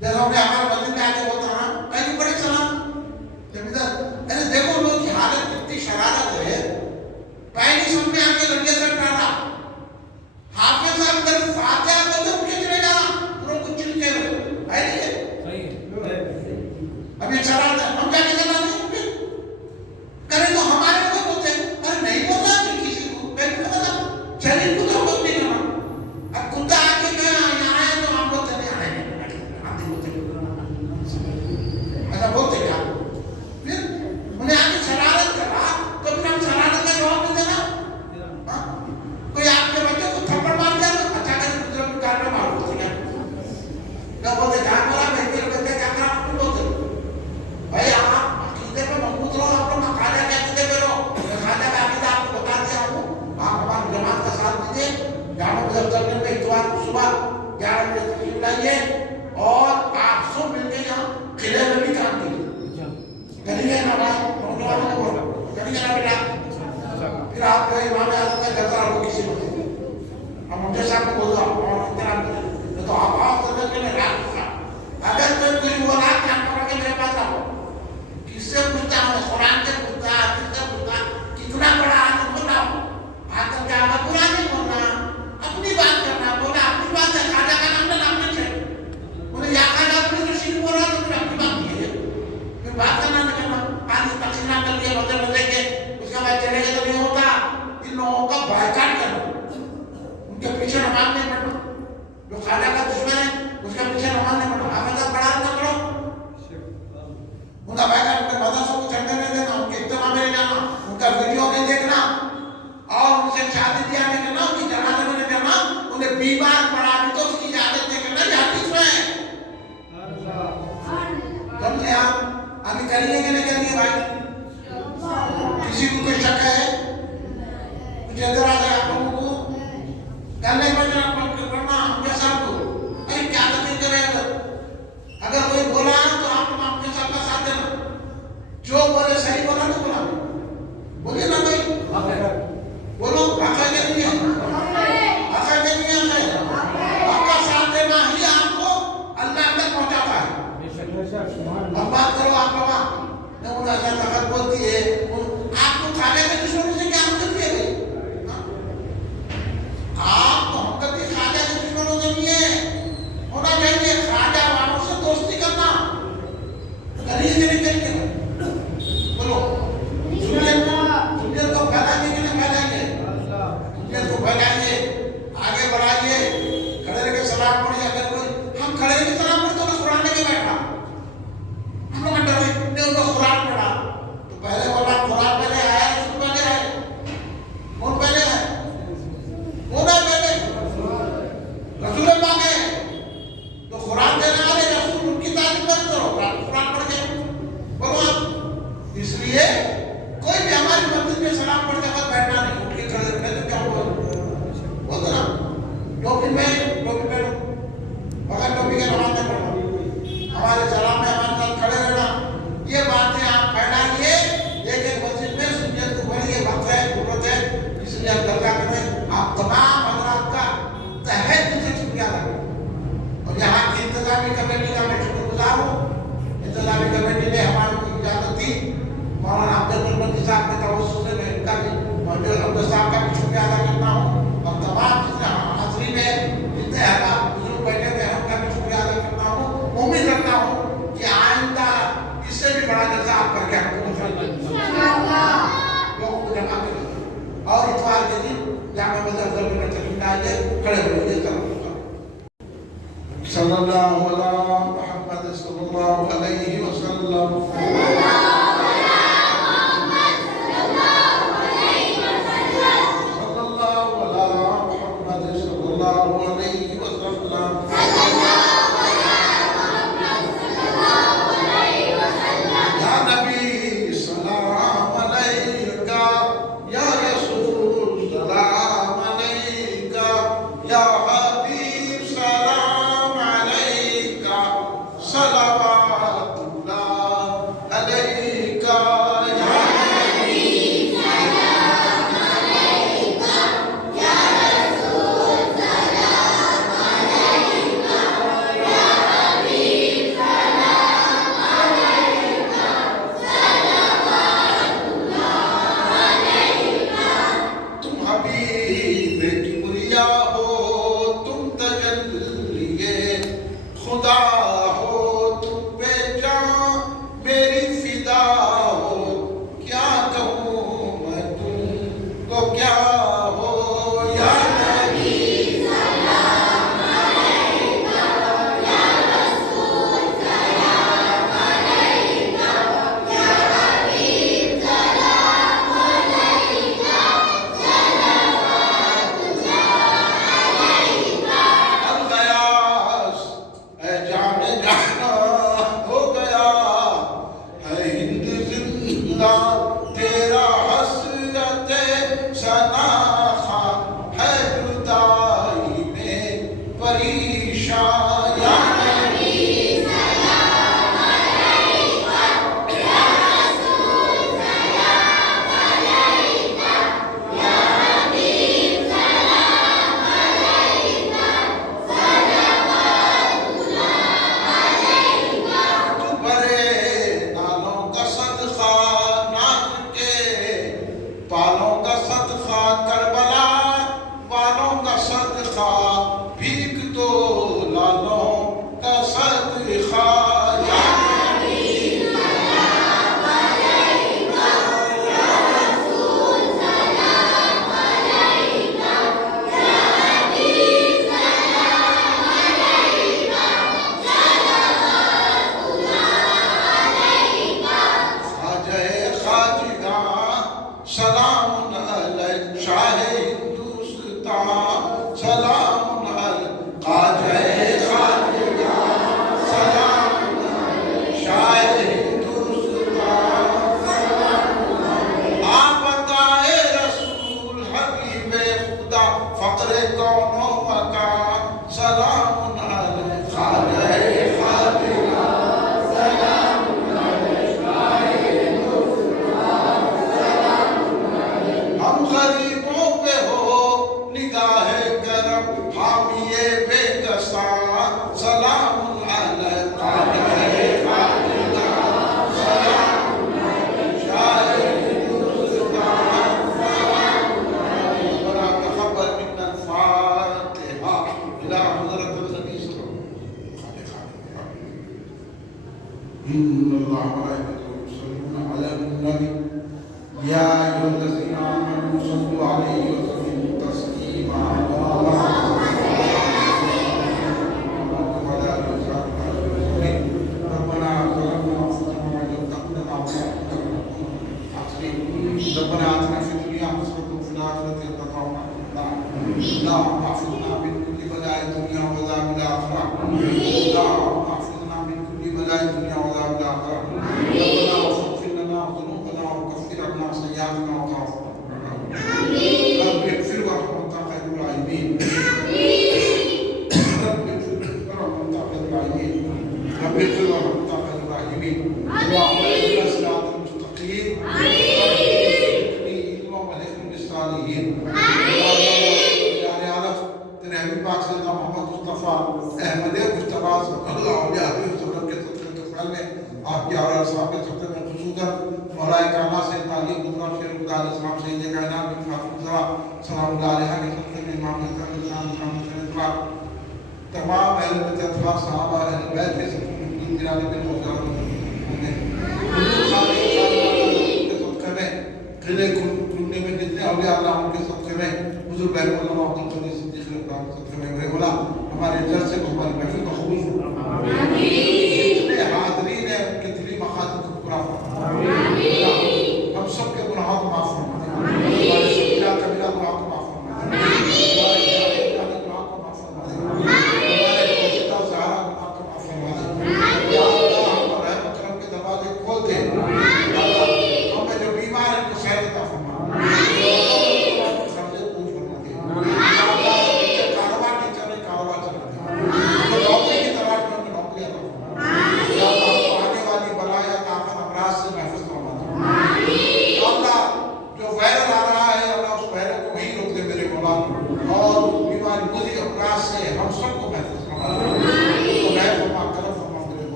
جیسا ہم نے ہمارے مسجد میں آگے ہوتا رہا کہیں بڑے سلام جمیدار ارے دیکھو لوگ کی حالت کتنی شرارت ہے پہلی سن میں آگے لڑکے سے ڈرانا حافظ صاحب اگر فاتحہ بولتے ان کے چلے جانا پورا کچھ چل کے لگو ہے نہیں اب یہ شرارت ہے ہم کیا نہیں کرنا نہیں کریں تو ہمارے کو بولتے ہیں ارے نہیں بولنا کہ کسی کو پہلے کو بتا شریر کو تو بہت نہیں کرنا اب کتا آ کے یہاں آیا تو ہم بولتے نہیں آئے ایسا بولتے کیا پھر انہیں آگے شرارت کرا تو پھر ہم شرارت کا جواب نہیں دینا کوئی آپ کے بچے کو تھپڑ مار دیا تو اچھا کر دوسرے کو کار میں مار بولتے کیا بولتے جان بولا میں میرے بچے کیا کرا آپ کو بولتے بھائی آپ عقیدے پہ مضبوط رہو آپ لوگ خواجہ کے عقیدے پہ رہو میں خواجہ کا عقیدہ آپ کو بتا دیا ہوں آپ ہماری جماعت کا ساتھ دیجیے جامع مذہب درگاہ میں اتوار کو صبح 11 بجے تشریف لائیے اور آپ سب مل کے یہاں قلعے میں بھی کام کیجیے کریے نا بھائی نوجوانوں کو بولو کریے نا بیٹا پھر آپ جو امام اعظم کا جلسہ ہو کسی کو ہم مجھے صاحب کو بولو آپ اور احترام کریں تو آپ درگاہ کے میں رات کا اگر کوئی کوئی وہ رات جان پڑا کے میرے پاس آؤ کس سے پوچھتا ہوں قرآن سے پوچھتا حدیث سے پوچھتا کتنا بڑا آدمی بولا آ کر کے آگا برا نہیں بولنا اپنی بات کرنا بولا اپنی بات ہے خواجہ کا نام نام نہیں چاہیے انہیں یا خواجہ اپنی تو شیر بول رہا تو پھر اپنی بات نہیں ہے پھر بات کرنا نہیں کرنا آدمی تقسیمہ کر لیا مزے مزے کے اس کے بعد چلے گئے تو نہیں ہوتا ان لوگوں کا بائیکاٹ کرنا ان کے پیچھے نماز نہیں پڑھنا جو خواجہ کا دشمن ہے اس کے پیچھے نماز نہیں پڑھنا آپ ایسا پڑھا نہ کرو ان کا بائیکاٹ ان کے مدرسوں کو چڑھنے نہیں دینا ان کے اجتماع میں نہیں جانا ان کا ویڈیو نہیں دیکھنا اور ان سے شادی بیاہ نہیں کرنا ان کی جنازے میں نہیں کرنا انہیں بیمار پڑا بھی تو اس کی اجازت نہیں کرنا یہ حدیث میں ہے سمجھے آپ ابھی کریے کہ نہیں کریے بھائی کسی کو کوئی شک ہے کچھ ادھر آ جائے آپ لوگوں کو کرنے پڑنا ہم کے ساتھ کو ارے کیا تکلیف کرے اگر کوئی بولا تو آپ کے ساتھ کا ساتھ دینا جو بولے صحیح بولا تو بولا بولیے نا بھائی بولو آقا کے نہیں ہے آقا کے نہیں ہے آپ کا ساتھ دینا ہی آپ کو اللہ تک پہنچاتا ہے اب بات کرو آپ کا میں انہیں ایسا طاقت بولتی ہے آپ کو کھانے کے دشمنوں سے کیا مدد ہے بھائی آپ محبت کے خواجہ کے دشمنوں سے نہیں ہے ہونا چاہیے خواجہ والوں سے دوستی کرنا کریے کہ نہیں کریے بولو سنیت کو پھیلائیے کہ نہیں پھیلائیے سنیت کو پھیلائیے آگے بڑھائیے کھڑے رہ کے سلام پڑھیے اگر کوئی ہم کھڑے رہ کے سلام پڑھتے تو قرآن لے کے بیٹھا ہم لوگ ڈرے نے ان کو قرآن پڑھا تو پہلے بولا قرآن پہلے آیا رسول پہلے آئے کون پہلے ہے کون ہے پہلے رسول پاک ہے تو قرآن دینے والے رسول ان کی تعریف مت کرو قرآن پڑھ کے بولو آپ اس لیے کوئی بھی ہماری مسجد میں سلام پڑھتے وقت بیٹھنا نہیں اٹھ کے کھڑے رہتے تو کیا بولتے نا ٹوپی میں بغیر ٹوپی کے نماز نہیں پڑھنا ہمارے سلام میں ہمارے ساتھ کھڑے رہنا یہ باتیں آپ پھیلائیے لیکن مسجد میں سنت کو بڑی یہ بات ہے ضرورت ہے اس لیے آپ درگاہ کریں آپ تمام حضرات کا تہہ دل سے شکریہ ادا کریں اور یہاں کی انتظامی کمیٹی کا میں شکر گزار ہوں انتظامی کمیٹی نے ہمارے کو اجازت دی مولانا عبدالمجید صاحب کے توسط سے میں ان کا بھی موجود عبد صاحب کا بھی شکریہ ادا کرتا ہوں اور تمام جتنے حاضرین ہیں جتنے احباب بزرگ بیٹھے ہوئے ہیں ان کا بھی شکریہ ادا کرتا ہوں امید رکھتا ہوں کہ آئندہ اس سے بھی بڑا جلسہ آپ کر کے ہم کو لوگوں کو جمع کریں اور اتوار کے دن جامع مسجد درگاہ میں تشریف لائیے کھڑے ہوئیے صلی اللہ علیہ محمد صلی اللہ علیہ وسلم صلوات اللہ علیہ خدا ہو تم پہ جان میری فدا ہو کیا کہوں میں تم تو کیا ہو یا نبی سلام علیکہ یا رسول سلام علیکہ یا حبیب سلام علیکہ صلوات علیکہ الغیاث اے جان جہاں ہو گیا ہے ہند زندہ تیرا حسرت سناخا ہے جدائی میں پریشان یا نبی سلام علیکہ یا رسول سلام علیکہ یا حبیب سلام علیکہ صلوات علیکہ تو بڑے نالوں کا صدقہ نام کے پالوں کا صدقہ کربلا والوں کا صدقہ بھیک تو لالوں کا صدقہ یا نبی سلام علیکہ یا رسول سلام علیکہ یا حبیب سلام علیکہ صلوات علیکہ خواجہ خواجگاں سلام علیہ شاہ ہندوستان سلام علیہ خواجہ خواجگاں سلام علیہ شاہ ہندوستان آپ بتائے رسول حبیب خدا فقر کون و مکان سلام علیہ خواجہ خواجگاں سلام ہم غریبوں پہ ہو نگاہ کرم حامی بے کساں سلام علیہ خواجہ خواجگاں سلام علیہ شاہ ہندوستان ربنا تقبل منا الفاتحہ الى حضرت النبی صلی اللہ علیہ وسلم ان اللہ وملائکته یصلون علی النبی یا ایھا الذین آمنوا صلوا علیہ وسلموا تسلیما ربنا ظلمنا انفسنا وان لم تغفر لنا ربنا آتنا في الدنيا حسنة وفي الآخرة حسنة وقنا عذاب النار اللهم احفظنا من كل بلاء الدنيا وعذاب الآخرة اللهم احفظنا من كل بلاء الدنيا وعذاب الآخرة ربنا واغفر لنا ذنوبنا وكفر عنا سيئاتنا وتوفنا رب اغفر وارحم وانت خير الراحمين رب اغفر وارحم وانت خير الراحمين رب اغفر وارحم وانت خير الراحمين اللهم اهدنا الصراط المستقيم اللهم الحقنا بالصالحين تیرے حبیب پاک سیدنا محمد مصطفیٰ احمد مجتبی صلی اللہ علیہ وسلم کے صدقے کے فعل میں آپ کے اور صاحب کے صدقے میں خصوصاً مولا کرامہ سیدنا علی مطلق شیر خدا علیہ السلام سید کائنات بن فاطمہ الزہرا سلام اللہ علیہ کے صدقے میں امام حسن علیہ السلام تمام اہل بیت اطہار صحابہ اہل بیت کے صدقے میں دین گرانے کے موجود ہونے حضور خالق کے صدقے میں قلعے کھلنے میں جتنے اولیاء اللہ ان کے صدقے میں حضور بہر علامہ عبد القدیر صدیق صدقے میں ہوئے مولا ہمارے جلسے کو ہماری محفل کو قبول فرما جتنے حاضرین ہیں ان کے دلی مقاصد کو پورا فرما ہم سب کے گناہوں کو معاف فرما ہمارے سبیرہ کبیرہ گناہوں کو معاف فرما ہمارے جانے گناہوں کو معاف فرما ہمارے پوشیدہ سہارا گناہوں کو معاف فرما یا اللہ ہم پر رحمت کرم کے دروازے کھول دے ہمیں جو بیمار ہیں ان کو صحت عطا فرما کاروبار کی چل رہی کاروبار چل رہا ہے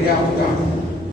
شکریہ آپ کا